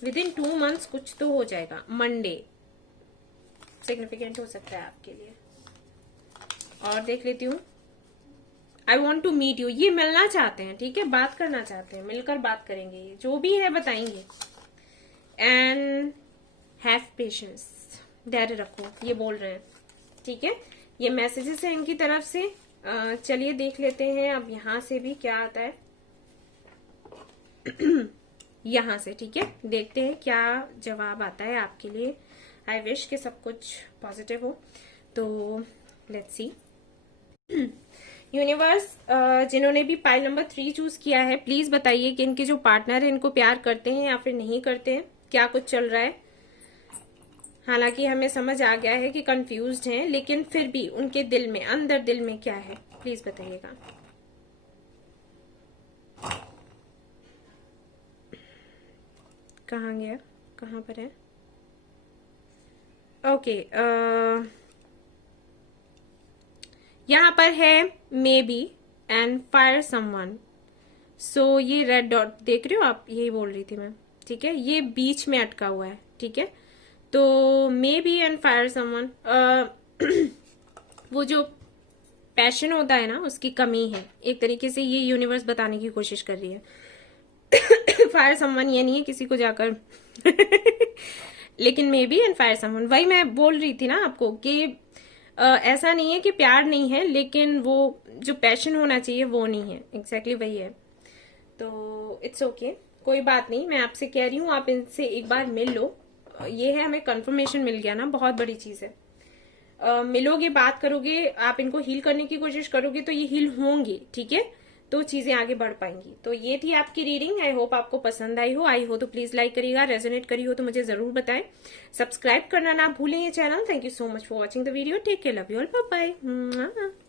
Within 2 months कुछ तो हो जाएगा। मंडे सिग्निफिकेंट हो सकता है आपके लिए। और देख लेती हूँ। I want to meet you, ये मिलना चाहते हैं, ठीक है, बात करना चाहते हैं, मिलकर बात करेंगे, ये जो भी है बताएंगे। एंड हैव पेशेंस, धैर्य रखो, ये बोल रहे हैं, ठीक है। ये मैसेजेस है इनकी तरफ से। चलिए देख लेते हैं अब यहां से भी क्या आता है। यहां से, ठीक है, देखते हैं क्या जवाब आता है आपके लिए। आई विश कि सब कुछ पॉजिटिव हो। तो लेट्स सी। यूनिवर्स, जिन्होंने भी पाइल नंबर 3 चूज किया है, प्लीज बताइए कि इनके जो पार्टनर है इनको प्यार करते हैं या फिर नहीं करते हैं, क्या कुछ चल रहा है। हालांकि हमें समझ आ गया है कि कंफ्यूज्ड हैं, लेकिन फिर भी उनके दिल में, अंदर दिल में क्या है, प्लीज बताइएगा। कहाँ गया, कहाँ पर है। ओके, यहाँ पर है maybe and fire someone. So ये रेड डॉट देख रहे हो आप, यही बोल रही थी मैं, ठीक है। ये बीच में अटका हुआ है, ठीक है। तो may be and fire someone, वो जो पैशन होता है ना, उसकी कमी है एक तरीके से, ये यूनिवर्स बताने की कोशिश कर रही है। फायर समवन ये नहीं है किसी को जाकर लेकिन may be and fire someone, वही मैं बोल रही थी ना आपको कि ऐसा नहीं है कि प्यार नहीं है, लेकिन वो जो पैशन होना चाहिए वो नहीं है। एग्जैक्टली वही है। तो इट्स ओके, कोई बात नहीं। मैं आपसे कह रही हूँ आप इनसे एक बार मिल लो। ये है, हमें कंफर्मेशन मिल गया ना, बहुत बड़ी चीज है। मिलोगे, बात करोगे, आप इनको हील करने की कोशिश करोगे तो ये हील होंगे, ठीक है। तो चीजें आगे बढ़ पाएंगी। तो ये थी आपकी रीडिंग। आई होप आपको पसंद आई हो तो प्लीज लाइक करिएगा। रेजोनेट करी हो तो मुझे जरूर बताएं। सब्सक्राइब करना ना भूलें ये channel. Thank you so much for watching the video. Take care, love you all, bye bye.